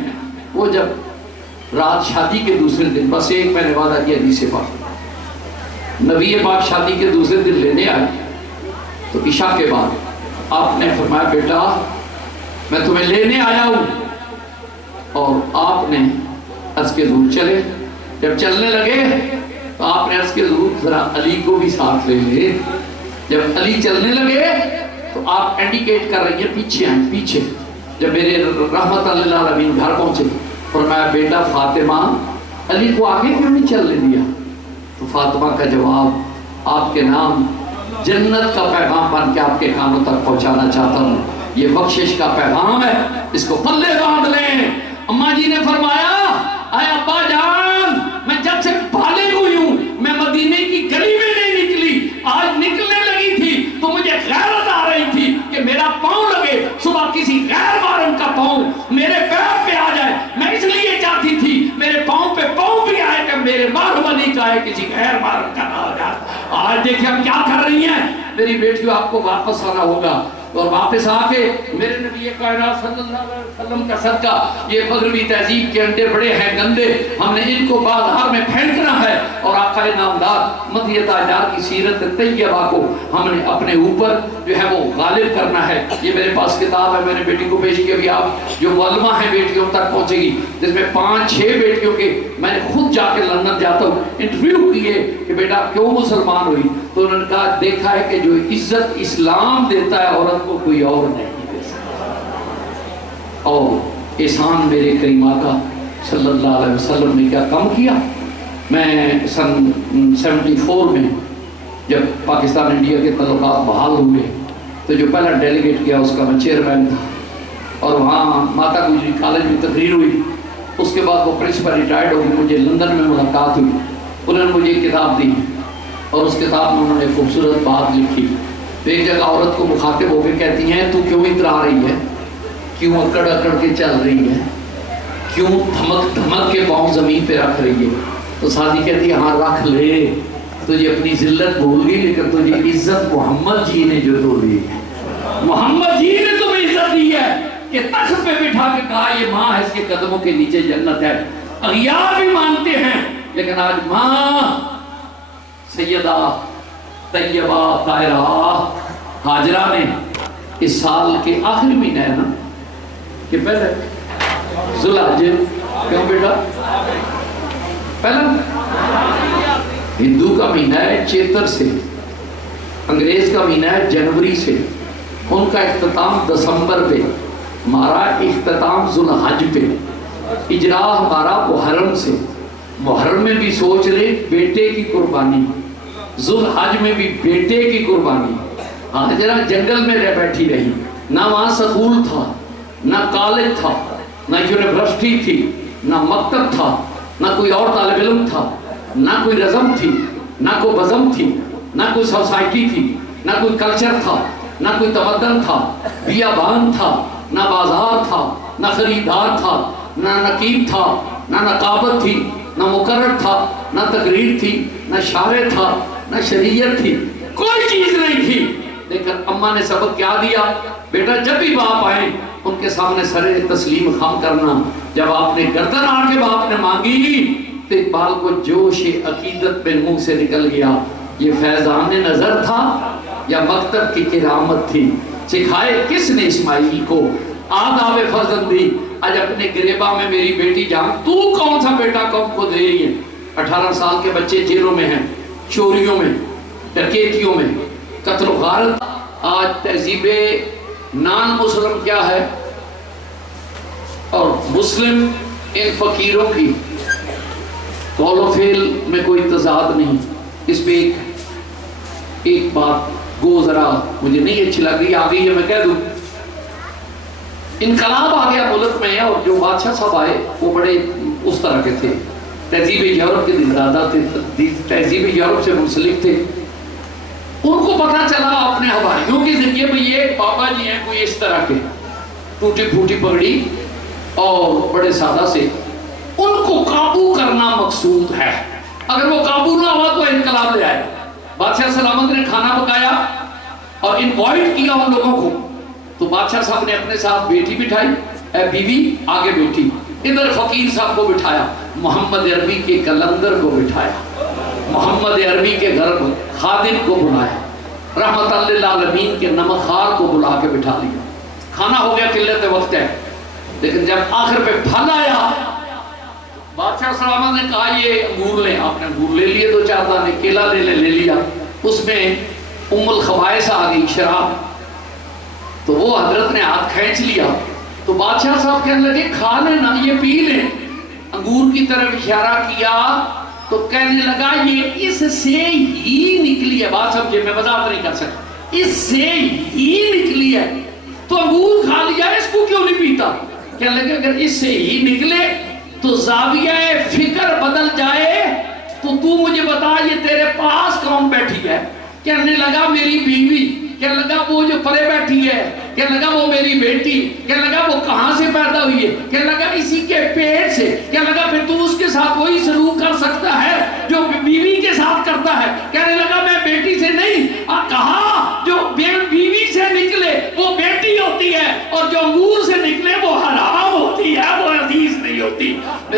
وہ جب رات شادی کے دوسرے دن، بس ایک میں نے وعدہ کیا حدیث پاک، نبی پاک شادی کے دوسرے دن لینے آئے تو عشاء کے بعد آپ نے فرمایا بیٹا میں تمہیں لینے آیا ہوں، اور آپ نے عرض کے دور چلے۔ جب چلنے لگے تو آپ نے عرض کے دور ذرا علی کو بھی ساتھ لے لے۔ جب علی چلنے لگے تو آپ انڈیکیٹ کر رہی ہیں پیچھے آئیں پیچھے۔ جب میرے رحمت اللہ العالمین گھر پہنچے فرمایا بیٹا فاطمہ علی کو آگے کیوں نہیں چلنے دیا؟ تو فاطمہ کا جواب آپ کے نام جنت کا پیغام بن کے آپ کے کانوں تک پہنچانا چاہتا ہوں، یہ بخشش کا پیغام ہے، اس کو پلے باندھ لیں۔ اماں جی نے فرمایا اے ابا جان میں جب سے بالغ ہوئی ہوں میں مدینے کی گلی میں نہیں نکلی، آج نکلنے لگی تھی تو مجھے غیرت آ رہی تھی کہ میرا پاؤں لگے صبح کسی غیر محرم کا پاؤں میرے پیر پہ آ جائے، میں اس لیے چاہتی تھی میرے پاؤں پہ پاؤں بھی آئے کہ میرے محرم علی کا ہے کسی غیر محرم کا نہ ہو جائے۔ آج دیکھیں ہم کیا کر رہی ہیں، میری بیٹیوں آپ کو واپس آنا ہوگا، اور واپس آ کے میرے نبی کائنات صلی اللہ علیہ وسلم کا صدقہ، یہ مغربی تہذیب کے انڈے بڑے ہیں گندے، ہم نے ان کو بازار میں پھینکنا ہے، اور آقا نامدار مدیح تاجدار کی سیرت طیبہ کو ہم نے اپنے اوپر جو ہے وہ غالب کرنا ہے۔ یہ میرے پاس کتاب ہے، میں نے بیٹی کو بھیجی کہ ابھی آپ جو معلومہ ہیں بیٹیوں تک پہنچے گی، جس میں 5-6 بیٹیوں کے میں نے خود جا کے لندن جاتا ہوں انٹرویو کیے کہ بیٹا کیوں مسلمان ہوئی، تو انہوں نے کہا دیکھا ہے کہ جو عزت اسلام دیتا ہے عورت کو کوئی اور نہیں دے سکتا۔ اور احسان میرے کریم آقا صلی اللہ علیہ وسلم نے کیا کم کیا۔ میں سن 74 میں جب پاکستان انڈیا کے تعلقات بحال ہوئے تو جو پہلا ڈیلیگیٹ کیا اس کا میں چیئرمین تھا، اور وہاں ماتا گجری کالج میں تقریر ہوئی، اس کے بعد وہ پرنسپل ریٹائرڈ ہو گئے، مجھے لندن میں ملاقات ہوئی، انہوں نے مجھے ایک کتاب دی اور اس کتاب میں انہوں نے خوبصورت بات لکھی۔ ایک جگہ عورت کو مخاطب ہو کے کہتی ہیں تو کیوں اترا رہی ہے، کیوں اکڑ اکڑ کے چل رہی ہے، کیوں دھمک دھمک کے پاؤں زمین پہ رکھ رہی ہے، تو سادی کہتی ہے ہاں رکھ لے، تجھے اپنی ذلت بھول گئی لیکن تجھے عزت محمد جی نے جو دو دی ہے، محمد جی نے تمہیں عزت دی ہے کہ تخت پہ بٹھا کے کہا یہ ماں ہے، اس کے قدموں کے نیچے جنت ہے۔ اغیار بھی مانتے ہیں لیکن آج ماں سیدہ طیبہ طاہرہ ہاجرہ نے اس سال کے آخری مہینہ ہے نا کہ پہلے ذوالحج، کیوں بیٹا پہلا ہندو کا مہینہ ہے چیتر سے، انگریز کا مہینہ ہے جنوری سے، ان کا اختتام دسمبر پہ، ہمارا اختتام ذوالحج پہ، اجرا ہمارا محرم سے۔ محرم میں بھی سوچ رہے بیٹے کی قربانی، ذوالحج میں بھی بیٹے کی قربانی۔ ہاجرہ جنگل میں رہ بیٹھی رہی، نہ وہاں سکول تھا، نہ کالج تھا، نہ یونیورسٹی تھی، نہ مکتب تھا، نہ کوئی اور طالب علم تھا، نہ کوئی رزم تھی، نہ کوئی بزم تھی، نہ کوئی سوسائٹی تھی، نہ کوئی کلچر تھا، نہ کوئی تمدن تھا، بیابان تھا، نہ بازار تھا، نہ خریدار تھا، نہ نقیب تھا، نہ نقابت تھی، نہ مقرر تھا، نہ تقریر تھی، نہ شارع تھا، نہ شریعت تھی، کوئی چیز نہیں تھی۔ لیکن اماں نے سبق کیا دیا، بیٹا جب بھی باپ آئے ان کے سامنے سر تسلیم خم کرنا۔ جب آپ نے گردن آڑ کے باپ نے مانگی تو اقبال کو جوش عقیدت پہ منہ سے نکل گیا، یہ فیضان نظر تھا یا مکتب کی کرامت تھی، سکھائے کس نے اسماعیل کو آداب فرزندی۔ آج اپنے گریباں میں میری بیٹی جان، تو کون سا بیٹا قوم کو دے رہی ہے؟ 18 سال کے بچے جیلوں میں ہیں، چوریوں میں، ڈکیتیوں میں، قتل و غارت۔ آج تہذیب نان مسلم کیا ہے، اور مسلم ان فقیروں کی قول و فعل میں کوئی تضاد نہیں۔ اس پہ ایک بات گو ذرا مجھے نہیں اچھی لگ رہی، آگئی ہے میں کہہ دوں۔ انقلاب آ گیا ملک میں، اور جو بادشاہ صاحب آئے وہ بڑے اس طرح کے تھے، تہذیب یورپ کے دلدادہ تھے، تہذیب یورپ سے منسلک تھے۔ ان کو پتہ چلا اپنے ہوائیوں کے ذریعے میں یہ بابا جی ہیں کوئی اس طرح کے، ٹوٹی پھوٹی پگڑی اور بڑے سادہ سے، ان کو قابو کرنا مقصود ہے۔ اگر وہ قابو نہ ہوا تو انقلاب لے آئے۔ بادشاہ سلامت نے کھانا پکایا اور انوائٹ کیا ان لوگوں کو، تو بادشاہ صاحب نے اپنے ساتھ بیٹی بٹھائی، اے بیوی آگے بیٹھی، ادھر فقیر صاحب کو بٹھایا، محمد عربی کے کلندر کو بٹھایا، محمد عربی کے گھر خادم کو بلایا، رحمت للعالمین کے نمخار کو بلا کے بٹھا لیا۔ کھانا ہو گیا، قلت وقت ہے، لیکن جب آخر پہ پھل آیا، بادشاہ سلامت نے کہا یہ انگور لیں۔ آپ نے انگور لے لیے، دو چار دانے، کیلا لے لیا، اس میں ام الخبائث آ گئی، شراب، تو وہ حضرت نے ہاتھ کھینچ لیا، تو بادشاہ صاحب کہنے لگے کھا لینا، یہ پی لیں۔ انگور کی طرف اشارہ کیا تو کہنے لگا یہ اس سے ہی نکلی ہے، بات سمجھے، میں وضاحت نہیں کر سکتا، اس سے ہی نکلی ہے، تو انگور کھا لیا، اس کو کیوں نہیں پیتا؟ کہنے لگے اگر اس سے ہی نکلے تو زاویہ فکر بدل جائے، تو مجھے بتا یہ تیرے پاس کون بیٹھی ہے؟ کہنے لگا میری بیوی، کہنے لگا وہ جو پرے بیٹھی ہے، کہنے لگا وہ میری بیٹی، کہنے لگا وہ کہاں سے پیدا ہوئی ہے؟ کہنے لگا اسی کے پیٹ سے۔ کہنے لگا پھر تو اس کے ساتھ وہی سلوک کر سکتا ہے جو بیوی کے ساتھ کرتا ہے؟ کہنے لگا میں بیٹی سے نہیں، کہا جو بیوی سے نکلے وہ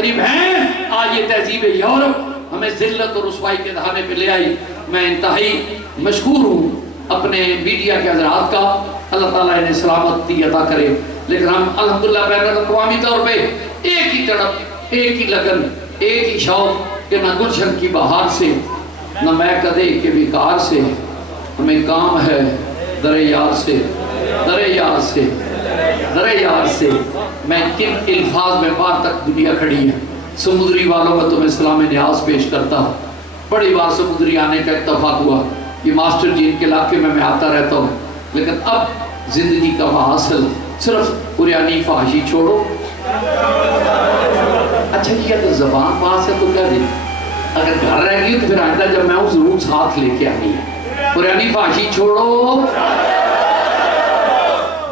میری بہن آج یہ تہذیب یورپ ہمیں ذلت اور رسوائی کے دہانے پہ لے آئی. میں انتہائی مشکور ہوں اپنے میڈیا کے حضرات کا, اللہ تعالیٰ انہیں سلامتی عطا کرے. لیکن ہم الحمدللہ بین الاقوامی طور پہ ایک ہی تڑپ, ایک ہی لگن, ایک ہی شوق کہ نہ گلشن کی بہار سے نہ میں کدے کے بیکار سے, ہمیں کام ہے در یار سے, در یار سے, در یار سے. میں کن الفاظ میں بار تک دنیا کھڑی ہے. سمندری والوں میں تمہیں سلام نیاز پیش کرتا ہوں. بڑی بار سمندری آنے کا اتفاق ہوا, یہ ماسٹر جی کے علاقے میں آتا رہتا ہوں, لیکن اب زندگی کا حاصل صرف قریانی فحاشی چھوڑو. اچھا کیا تو زبان پاس ہے تو کیا دیں, اگر گھر رہ گئی تو پھر آئندہ جب میں ہوں ضرور ساتھ لے کے آنی ہے. قریانی فحاشی چھوڑو.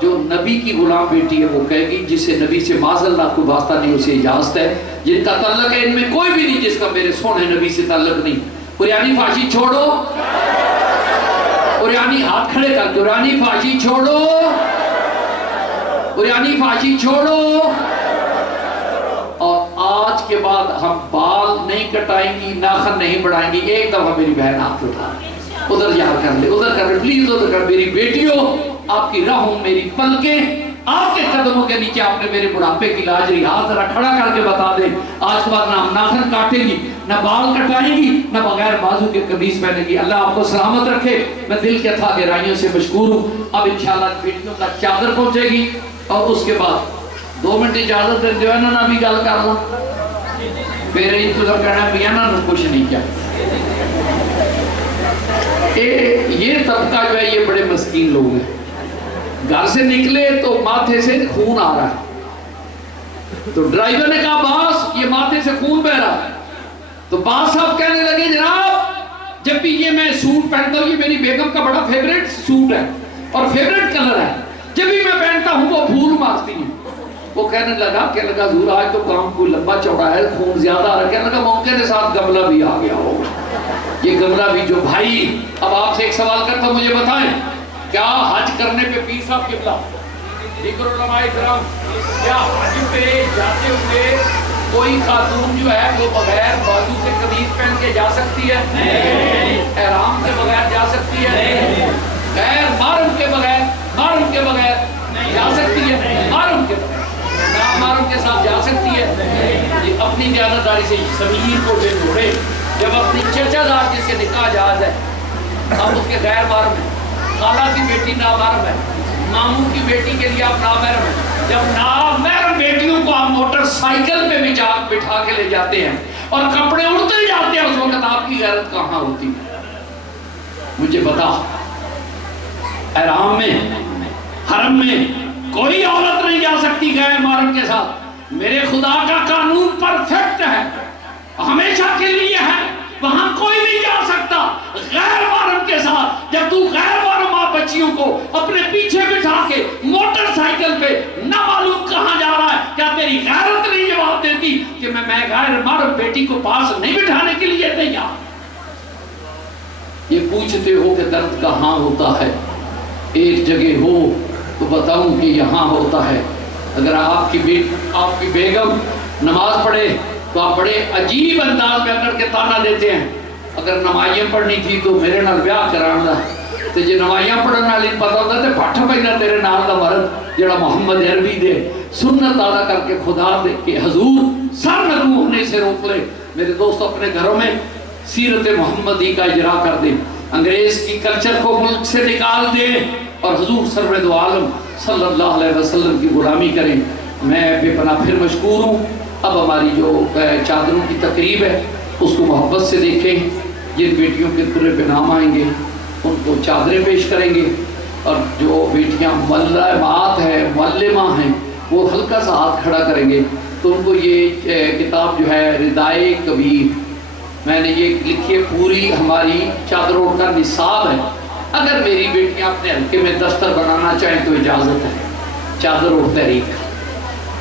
جو نبی کی غلام بیٹی ہے وہ کہے گی جسے نبی سے معاذ اللہ کوئی واسطہ نہیں اسے اجازت ہے, جن کا تعلق ہے ان میں کوئی بھی نہیں جس کا میرے سونے نبی سے تعلق نہیں. قریانی فحاشی چھوڑو. قریانی ہاتھ کھڑے کر, قریانی فحاشی چھوڑو. قریانی فحاشی چھوڑو. اور آج کے بعد ہم بال نہیں کٹائیں گی, ناخن نہیں بڑھائیں گی. ایک دفعہ میری بہن ہاتھ اٹھا ادھر جا کر لے, ادھر کر لے پلیز, ادھر کر. میری بیٹیوں آپ کی راہوں میری پلکیں, آپ کے قدموں کے نیچے آپ نے میرے بڑھاپے کی لاجری ہاتھ ذرا کھڑا کر کے بتا دیں. آج کے بعد نہ ناخن کاٹے گی, نہ بال کٹائیں گی, نہ بغیر بازو کے قمیص پہنے گی. اللہ آپ کو سلامت رکھے. میں دل کے تھا گہرائیوں سے مشکور ہوں. اب انشاءاللہ بیٹیوں کا چادر پہنچے گی اور اس کے بعد 2 منٹ اجازت دے جو ہے نا بھی گل کر لوں, پھر انتظار کرنا میاں نا کچھ نہیں کیا. یہ طبقہ جو ہے یہ بڑے مسکین لوگ ہیں. گھر سے نکلے تو ماتھے سے خون آ رہا ہے, تو ڈرائیور نے کہا باس یہ ماتھے سے خون بہ رہا ہے. تو باس صاحب کہنے لگے جناب جب بھی یہ میں سوٹ پہنتا ہوں, یہ میری بیگم کا بڑا فیوریٹ سوٹ ہے اور فیوریٹ کلر ہے, جب بھی میں پہنتا ہوں وہ پھول مارتی ہیں. وہ کہنے لگا حضور آج تو کام کوئی لمبا چوڑا ہے, خون زیادہ آ رہا ہے. کہنے لگا موقع کے ساتھ گملہ بھی آ گیا ہوگا. یہ گملہ بھی جو بھائی, اب آپ سے ایک سوال کرتا ہوں, مجھے بتائیں کیا حج کرنے پہ پیر صاحب قبلہ ذکر علماء کرام, کیا حج پہ جاتے ہوئے کوئی خاتون جو ہے وہ بغیر بازو کے قمیص پہن کے جا سکتی ہے؟ احرام کے بغیر جا سکتی ہے؟ غیر محرم کے بغیر, محرم کے بغیر جا سکتی ہے؟ محرم کے بغیر, نامحرم کے ساتھ جا سکتی ہے؟ یہ اپنی دیانتداری سے ضمیر کو بے جوڑے. جب اپنی چچا دار جس کے نکاح جائز ہے, اب اس کے غیر محرم ہے, خالہ کی بیٹی نامحرم ہے, ماموں کی بیٹی کے لیے آپ نامحرم ہیں. جب نامحرم بیٹیوں کو آپ موٹر سائیکل پہ بٹھا کے لے جاتے ہیں اور کپڑے اڑتے جاتے ہیں, اس وقت آپ کی غیرت کہاں ہوتی ہے؟ مجھے بتا, احرام میں حرم میں کوئی عورت نہیں جا سکتی غیر محرم کے ساتھ. میرے خدا کا قانون پرفیکٹ ہے, ہمیشہ کے لیے ہے, وہاں کوئی نہیں جا سکتا غیر محرم کے ساتھ. جب تو غیر محرم ماں بچیوں کو اپنے پیچھے بٹھا کے موٹر سائیکل پہ نہ معلوم کہاں جا رہا ہے, کیا تیری غیرت نہیں جواب دیتی کہ میں غیر محرم بیٹی کو پاس نہیں بٹھانے کے لیے تیار؟ یہ پوچھتے ہو کہ درد کہاں ہوتا ہے, ایک جگہ ہو تو بتاؤں کہ یہاں ہوتا ہے. اگر آپ کی بیگم نماز پڑھے تو آپ بڑے عجیب انداز میں کر کے تانا دیتے ہیں, اگر نمائیاں پڑھنی تھی تو میرے نال بیاہ کرانا, تو جی نمائیاں پڑھنے والی پتا ہوتا ہے پٹھ پہنا تیرے نال دا مرد جڑا محمد عربی دے سنت ادا کر کے خدا دے کے حضور سر نگو ہونے سے روک لے. میرے دوست اپنے گھروں میں سیرت محمدی کا اجرا کر دیں, انگریز کی کلچر کو ملک سے نکال دیں اور حضور سرور دو عالم صلی اللہ علیہ وسلم کی غلامی کریں. میں بے پناہ پھر مشکور ہوں. اب ہماری جو چادروں کی تقریب ہے اس کو محبت سے دیکھیں. جن بیٹیوں کے پورے پہ نام آئیں گے ان کو چادریں پیش کریں گے, اور جو بیٹیاں معلمات ہیں, معلمہ ہیں, وہ ہلکا سا ہاتھ کھڑا کریں گے تو ان کو یہ کتاب جو ہے ردائے کبیر, میں نے یہ لکھی ہے, پوری ہماری چادروں کا نصاب ہے. اگر میری بیٹیاں اپنے ہلکے میں دستر بنانا چاہیں تو اجازت ہے, چادر اور تحریک,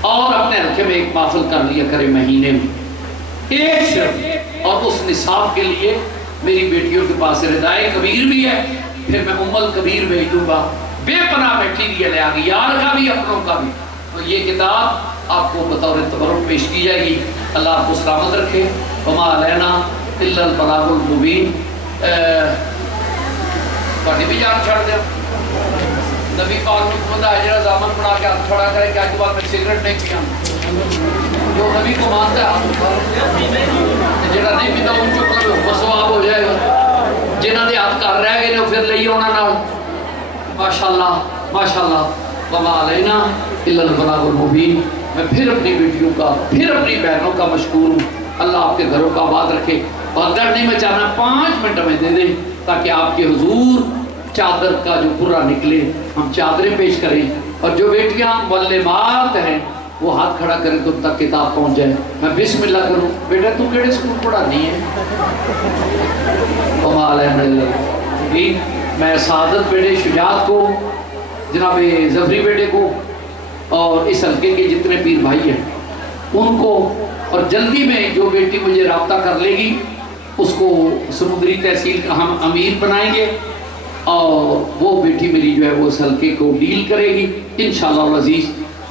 اور اپنے ہلکے میں ایک محفل کر لیا کرے مہینے میں ایک صرف. اور اس نصاب کے لیے میری بیٹیوں کے پاس ردائے کبیر بھی ہے, پھر میں الکبیر بھیج دوں گا, بے پناہ میٹیریل ہے آگے, یار کا بھی اپنوں کا بھی. تو یہ کتاب آپ کو بطور تبرک پیش کی جائے گی. اللہ آپ کو سلامت رکھے. وما علینا الا البلاغ المبین. تھوڑی بھی جان چھڑ دیا نبی پاک نے خدا ہے جڑا زامن پڑھا کے ہاتھ کھڑا کرے کہ آج بعد میں سگریٹ نہیں پیا. جو نبی کو مانتا ہے ہاتھ جڑا نہیں پیتا ان چپ کرو وہ ثواب ہو جائے گا. جنہاں دے ہاتھ کر رہ گئے نے پھر لئی انہاں نال ماشاءاللہ ماشاءاللہ. وما علینا الا البلاغ المبین. میں پھر اپنی بیٹیوں کا پھر اپنی بہنوں کا مشکور ہوں. اللہ آپ کے گھروں کا آباد رکھے. اور اگر نہیں میں چاہنا 5 منٹ میں دے دیں تاکہ آپ کے حضور چادر کا جو پورا نکلے ہم چادریں پیش کریں. اور جو بیٹیاں معلمات ہیں وہ ہاتھ کھڑا کریں تو تک کتاب پہنچ جائے. میں بسم اللہ کروں. بیٹا تو کیڑے اسکول پڑھا نہیں ہے؟ میں سعادت بیٹے شجاعت کو جناب ظفری بیٹے کو اور اس حلقے کے جتنے پیر بھائی ہیں ان کو اور جلدی میں جو بیٹی مجھے رابطہ کر لے گی اس کو سمندری تحصیل کا ہم امیر بنائیں گے اور وہ بیٹی میری جو ہے وہ اس حلقے کو ڈیل کرے گی انشاءاللہ العزیز.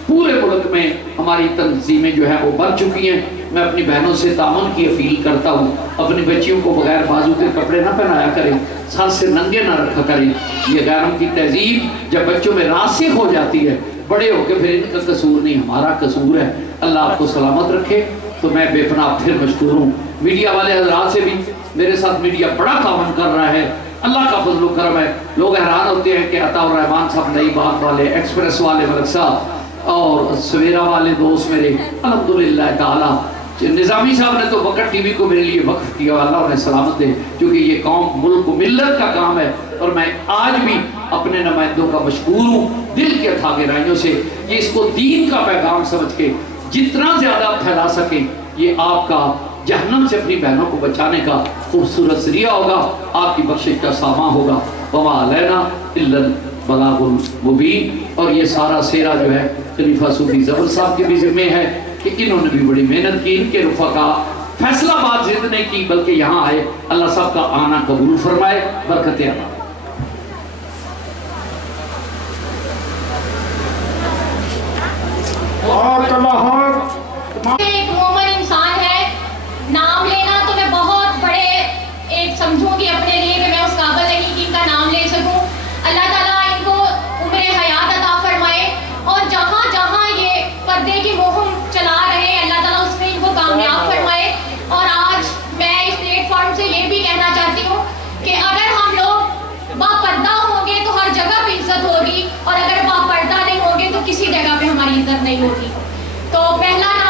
پورے ملک میں ہماری تنظیمیں جو ہیں وہ بن چکی ہیں. میں اپنی بہنوں سے تعاون کی اپیل کرتا ہوں. اپنی بچیوں کو بغیر بازو کے کپڑے نہ پہنایا کریں, سر سے ننگے نہ رکھا کریں. یہ غیرم کی تہذیب جب بچوں میں راسخ ہو جاتی ہے بڑے ہو کے پھر ان کا قصور نہیں ہمارا قصور ہے. اللہ آپ کو سلامت رکھے. تو میں بے پناہ پھر مشکور ہوں. میڈیا والے حضرات سے بھی میرے ساتھ میڈیا بڑا تعاون کر رہا ہے. اللہ کا فضل و کرم ہے. لوگ حیران ہوتے ہیں کہ عطا الرحمان صاحب نئی بات والے, ایکسپریس والے ملک صاحب اور سویرا والے دوست میرے الحمدللہ تعالی. نظامی صاحب نے تو وقت ٹی وی کو میرے لیے وقف کیا. اللہ انہیں سلامت دے کیونکہ یہ قوم ملک و ملت کا کام ہے. اور میں آج بھی اپنے نمائندوں کا مشکور ہوں دل کے تھا گہرائیوں سے. یہ اس کو دین کا پیغام سمجھ کے جتنا زیادہ پھیلا سکیں یہ آپ کا جہنم سے اپنی بہنوں کو بچانے کا خوبصورت ذریعہ ہوگا, آپ کی بخشش کا سامان ہوگا. وما علینا الا البلاغ المبین. اور یہ سارا سیرا جو ہے خلیفہ صوفی ظفر صاحب کے بھی ذمہ ہے کہ انہوں نے بھی بڑی محنت کی. ان کے رفقا فیصلہ بات ضد نہیں کی بلکہ یہاں آئے. اللہ صاحب کا آنا قبول فرمائے. برکت اللہ. ایک مومن انسان ہے. نام لینا تو میں بہت بڑے ایک سمجھوں گی اپنے لیے کہ میں اس قابل نہیں کہ ان کا نام لے سکوں. اللہ تعالیٰ ان کو عمر حیات عطا فرمائے اور جہاں جہاں یہ پردے کی مہم چلا رہے ہیں اللہ تعالیٰ اس میں ان کو کامیاب فرمائے. اور آج میں اس پلیٹ فارم سے یہ بھی کہنا چاہتی ہوں کہ اگر ہم لوگ باپردہ ہوں گے تو ہر جگہ پہ عزت ہوگی اور اگر باپردہ نہیں ہوں گے تو کسی جگہ پہ ہماری عزت نہیں ہوگی. تو پہلا نام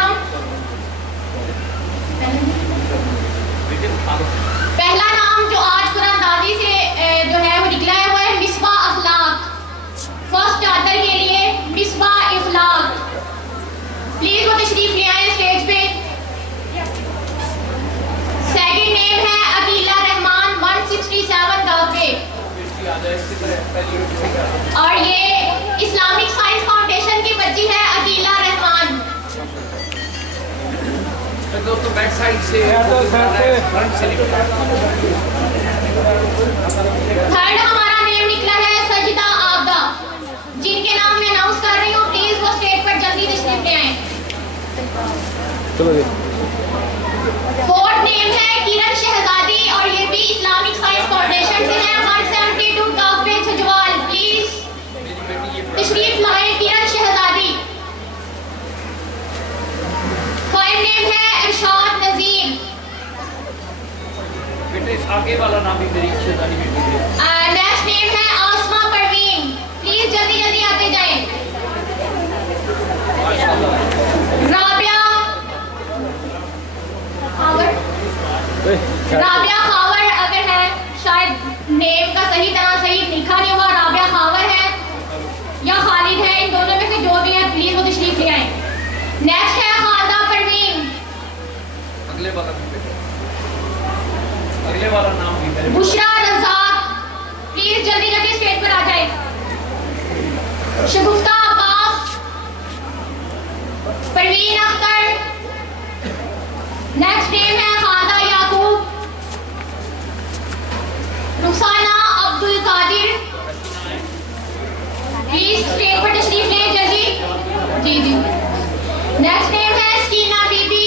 جو آج قرآن دادی سے جو ہے وہ نکلا ہے وہ ہے مصباح اخلاق. فرسٹ چادر کے لیے مصباح اخلاق. پلیز وہ تشریف لے آئے اسٹیج پہ. سیکنڈ نیم ہے عقیلہ رحمان 167 دعوے. اور یہ اسلامک سائنس فاؤنڈیشن کی بچی ہے عقیلہ رحمان. دوستو بیک سائیڈ سے فرنٹ سے نکلا. تھرڈ ہمارا نیم نکلا ہے سجدہ آبدہ جن کے نام میں اناؤنس کر رہی ہوں. پلیز وہ اسٹیج پر جلدی تشریف لے آئیں. فورتھ نیم ہے کرن شہزادی اور یہ بھی اسلامک سائنس فاؤنڈیشن سے ہے 172 کافے چھجوال. پلیز تشریف لائیں کرن شہزادی. فائیو نیم ہے ارشاد نظیم. بیٹے آگے والا نام بھی میری شہزادی بیٹی ہے. نیکسٹ نیم ہے آسما پروین. پلیز جلدی جلدی آتے جائیں. رابعہ خاور اگر ہے شاید نیم کا صحیح طرح صحیح لکھا نہیں ہوا. رابعہ خاور ہے یا خالد ہے, ان دونوں میں سے جو بھی ہے پلیز وہ تشریف لے آئیں. نیکسٹ ہے خالدہ پروین. اگلے والا نام بھی میرے. بشرا رزاق. پلیز جلدی جلدی اسٹیج پر آ جائیں. شگفتہ عباس. پروین اختر. نیکسٹ نیم ہے خالدہ یعقوب. رخسانہ عبد القادر. پلیز اسٹیج پر تشریف لیں جلدی. جی. نیکسٹ نیم ہے سکینہ بی بی.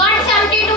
172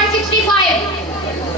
165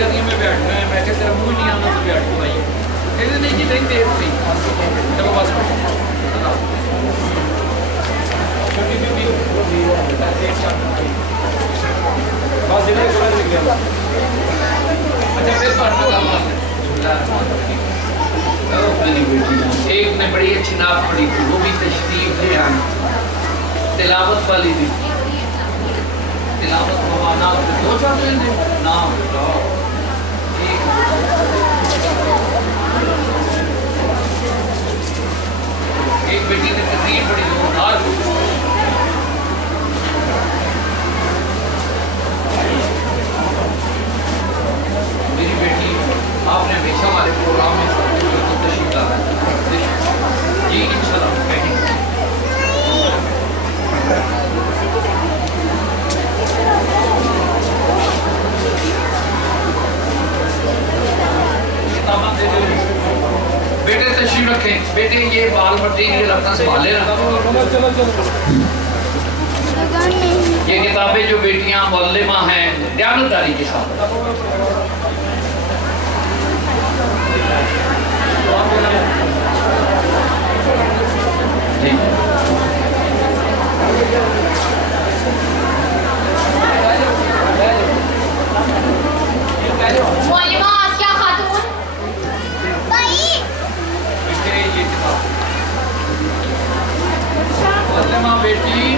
بیٹی آتی ہے میں بیٹھ گیا میں کہ تیرا منہ نہیں آنا تو بیٹھ کے آئیے کہتے نہیں جی نہیں دیر نہیں چلو بس اچھا پھر میری بیٹی ایک نے بڑی اچھی نعت پڑھی تھی وہ بھی تشریف لے آئی تلاوت والی بھی تلاوت موانا دو چاہتے ہیں نام ایک بیٹی نے تقریر پڑھی زوردار میری بیٹی آپ نے ہمیشہ ہمارے پروگرام میں تشریف لایا جی انشاءاللہ بیٹے تشریف رکھیں بیٹے یہ بال مٹیریل اپنا سنبھالے نا یہ کتابیں جو بیٹیاں معلمہ ہیں دیانتداری کے ساتھ معلمہ آسیہ خاتون معلمہ بیٹی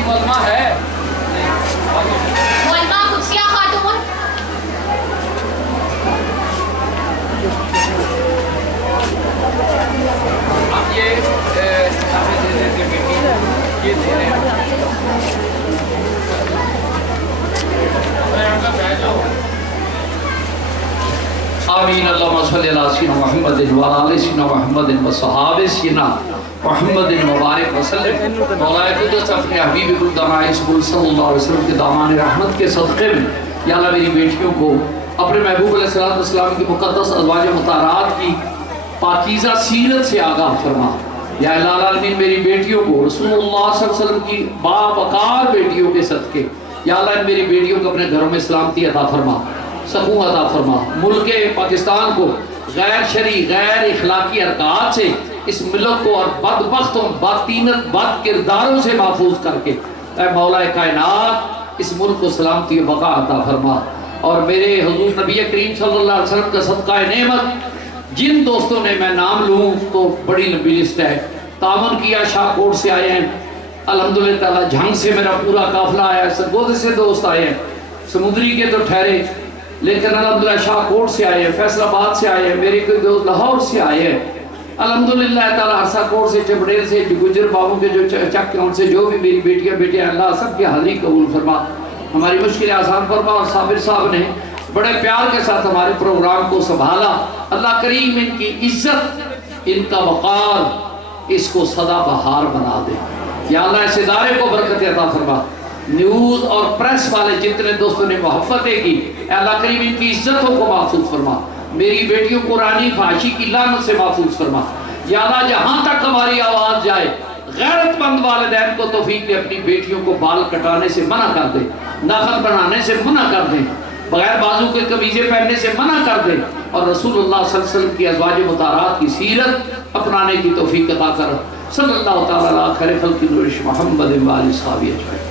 معلمہ ہے معلمہ قدسیہ خاتون اب یہ کتابیں دے دیں گے بیٹی یہ دے رہے ہیں آمین اللہم صلی اللہ سیدنا محمد وعلی آل سیدنا محمد وصحابہ سیدنا محمد مبارک وسلم مولا قدس اپنے حبیب قدامہ رسول صلی اللہ علیہ وسلم کے دامان رحمت کے صدقے میں یا اللہ میری بیٹیوں کو اپنے محبوب علیہ السلام کی مقدس ازواج مطہرات کی پاکیزہ سیرت سے آگاہ فرما یا الہ العالمین میری بیٹیوں کو رسول اللہ صلی اللہ علیہ وسلم کی باوقار بیٹیوں کے صدقے یا اللہ میری بیٹیوں کو اپنے گھروں میں سلامتی عطا فرما سکون عطا فرما ملک پاکستان کو غیر شرعی غیر اخلاقی حرکات سے اس ملک کو اور بدبخت اور باطینت بد کرداروں سے محفوظ کر کے اے مولا کائنات اس ملک کو سلامتی و بقا عطا فرما اور میرے حضور نبی کریم صلی اللہ علیہ وسلم کا صدقہ نعمت جن دوستوں نے میں نام لوں تو بڑی لمبی لسٹ ہے تعاون کیا شاہ کوٹ سے آئے ہیں الحمدللہ تعالیٰ جھنگ سے میرا پورا قافلہ آیا ہے سرگودے سے دوست آئے ہیں سمندری کے تو ٹھہرے لیکن الحمدللہ شاہ کوٹ سے آئے ہیں فیصل آباد سے آئے ہیں میرے کوئی دوست لاہور سے آئے ہیں الحمدللہ تعالیٰ ہرسا کوٹ سے چپڑیل سے گجر بابوں کے جو چک کے ان سے جو بھی میری بیٹیاں اللہ سب کی حاضری قبول فرما ہماری مشکلیں آسان فرما اور صابر صاحب نے بڑے پیار کے ساتھ ہمارے پروگرام کو سنبھالا اللہ کریم ان کی عزت ان کا وقار اس کو سدا بہار بنا دے یا اللہ اس ادارے کو برکت عطا فرما نیوز اور پریس والے جتنے دوستوں نے محبتیں کی اے اللہ کریم ان کی عزتوں کو محفوظ فرما میری بیٹیوں کو قرآنی فحاشی کی لعنت سے محفوظ فرما یا اللہ جہاں تک ہماری آواز جائے غیرت مند والدین کو توفیق دے اپنی بیٹیوں کو بال کٹانے سے منع کر دے ناخن بنانے سے منع کر دیں بغیر بازو کے قمیضیں پہننے سے منع کر دیں اور رسول اللہ صلی اللہ علیہ وسلم کی ازواج مطہرات کی سیرت اپنانے کی توفیق عطا کر صلی اللہ تعالیٰ علیہ خیر خلق محمد و آلہ وصحبہ اجمعین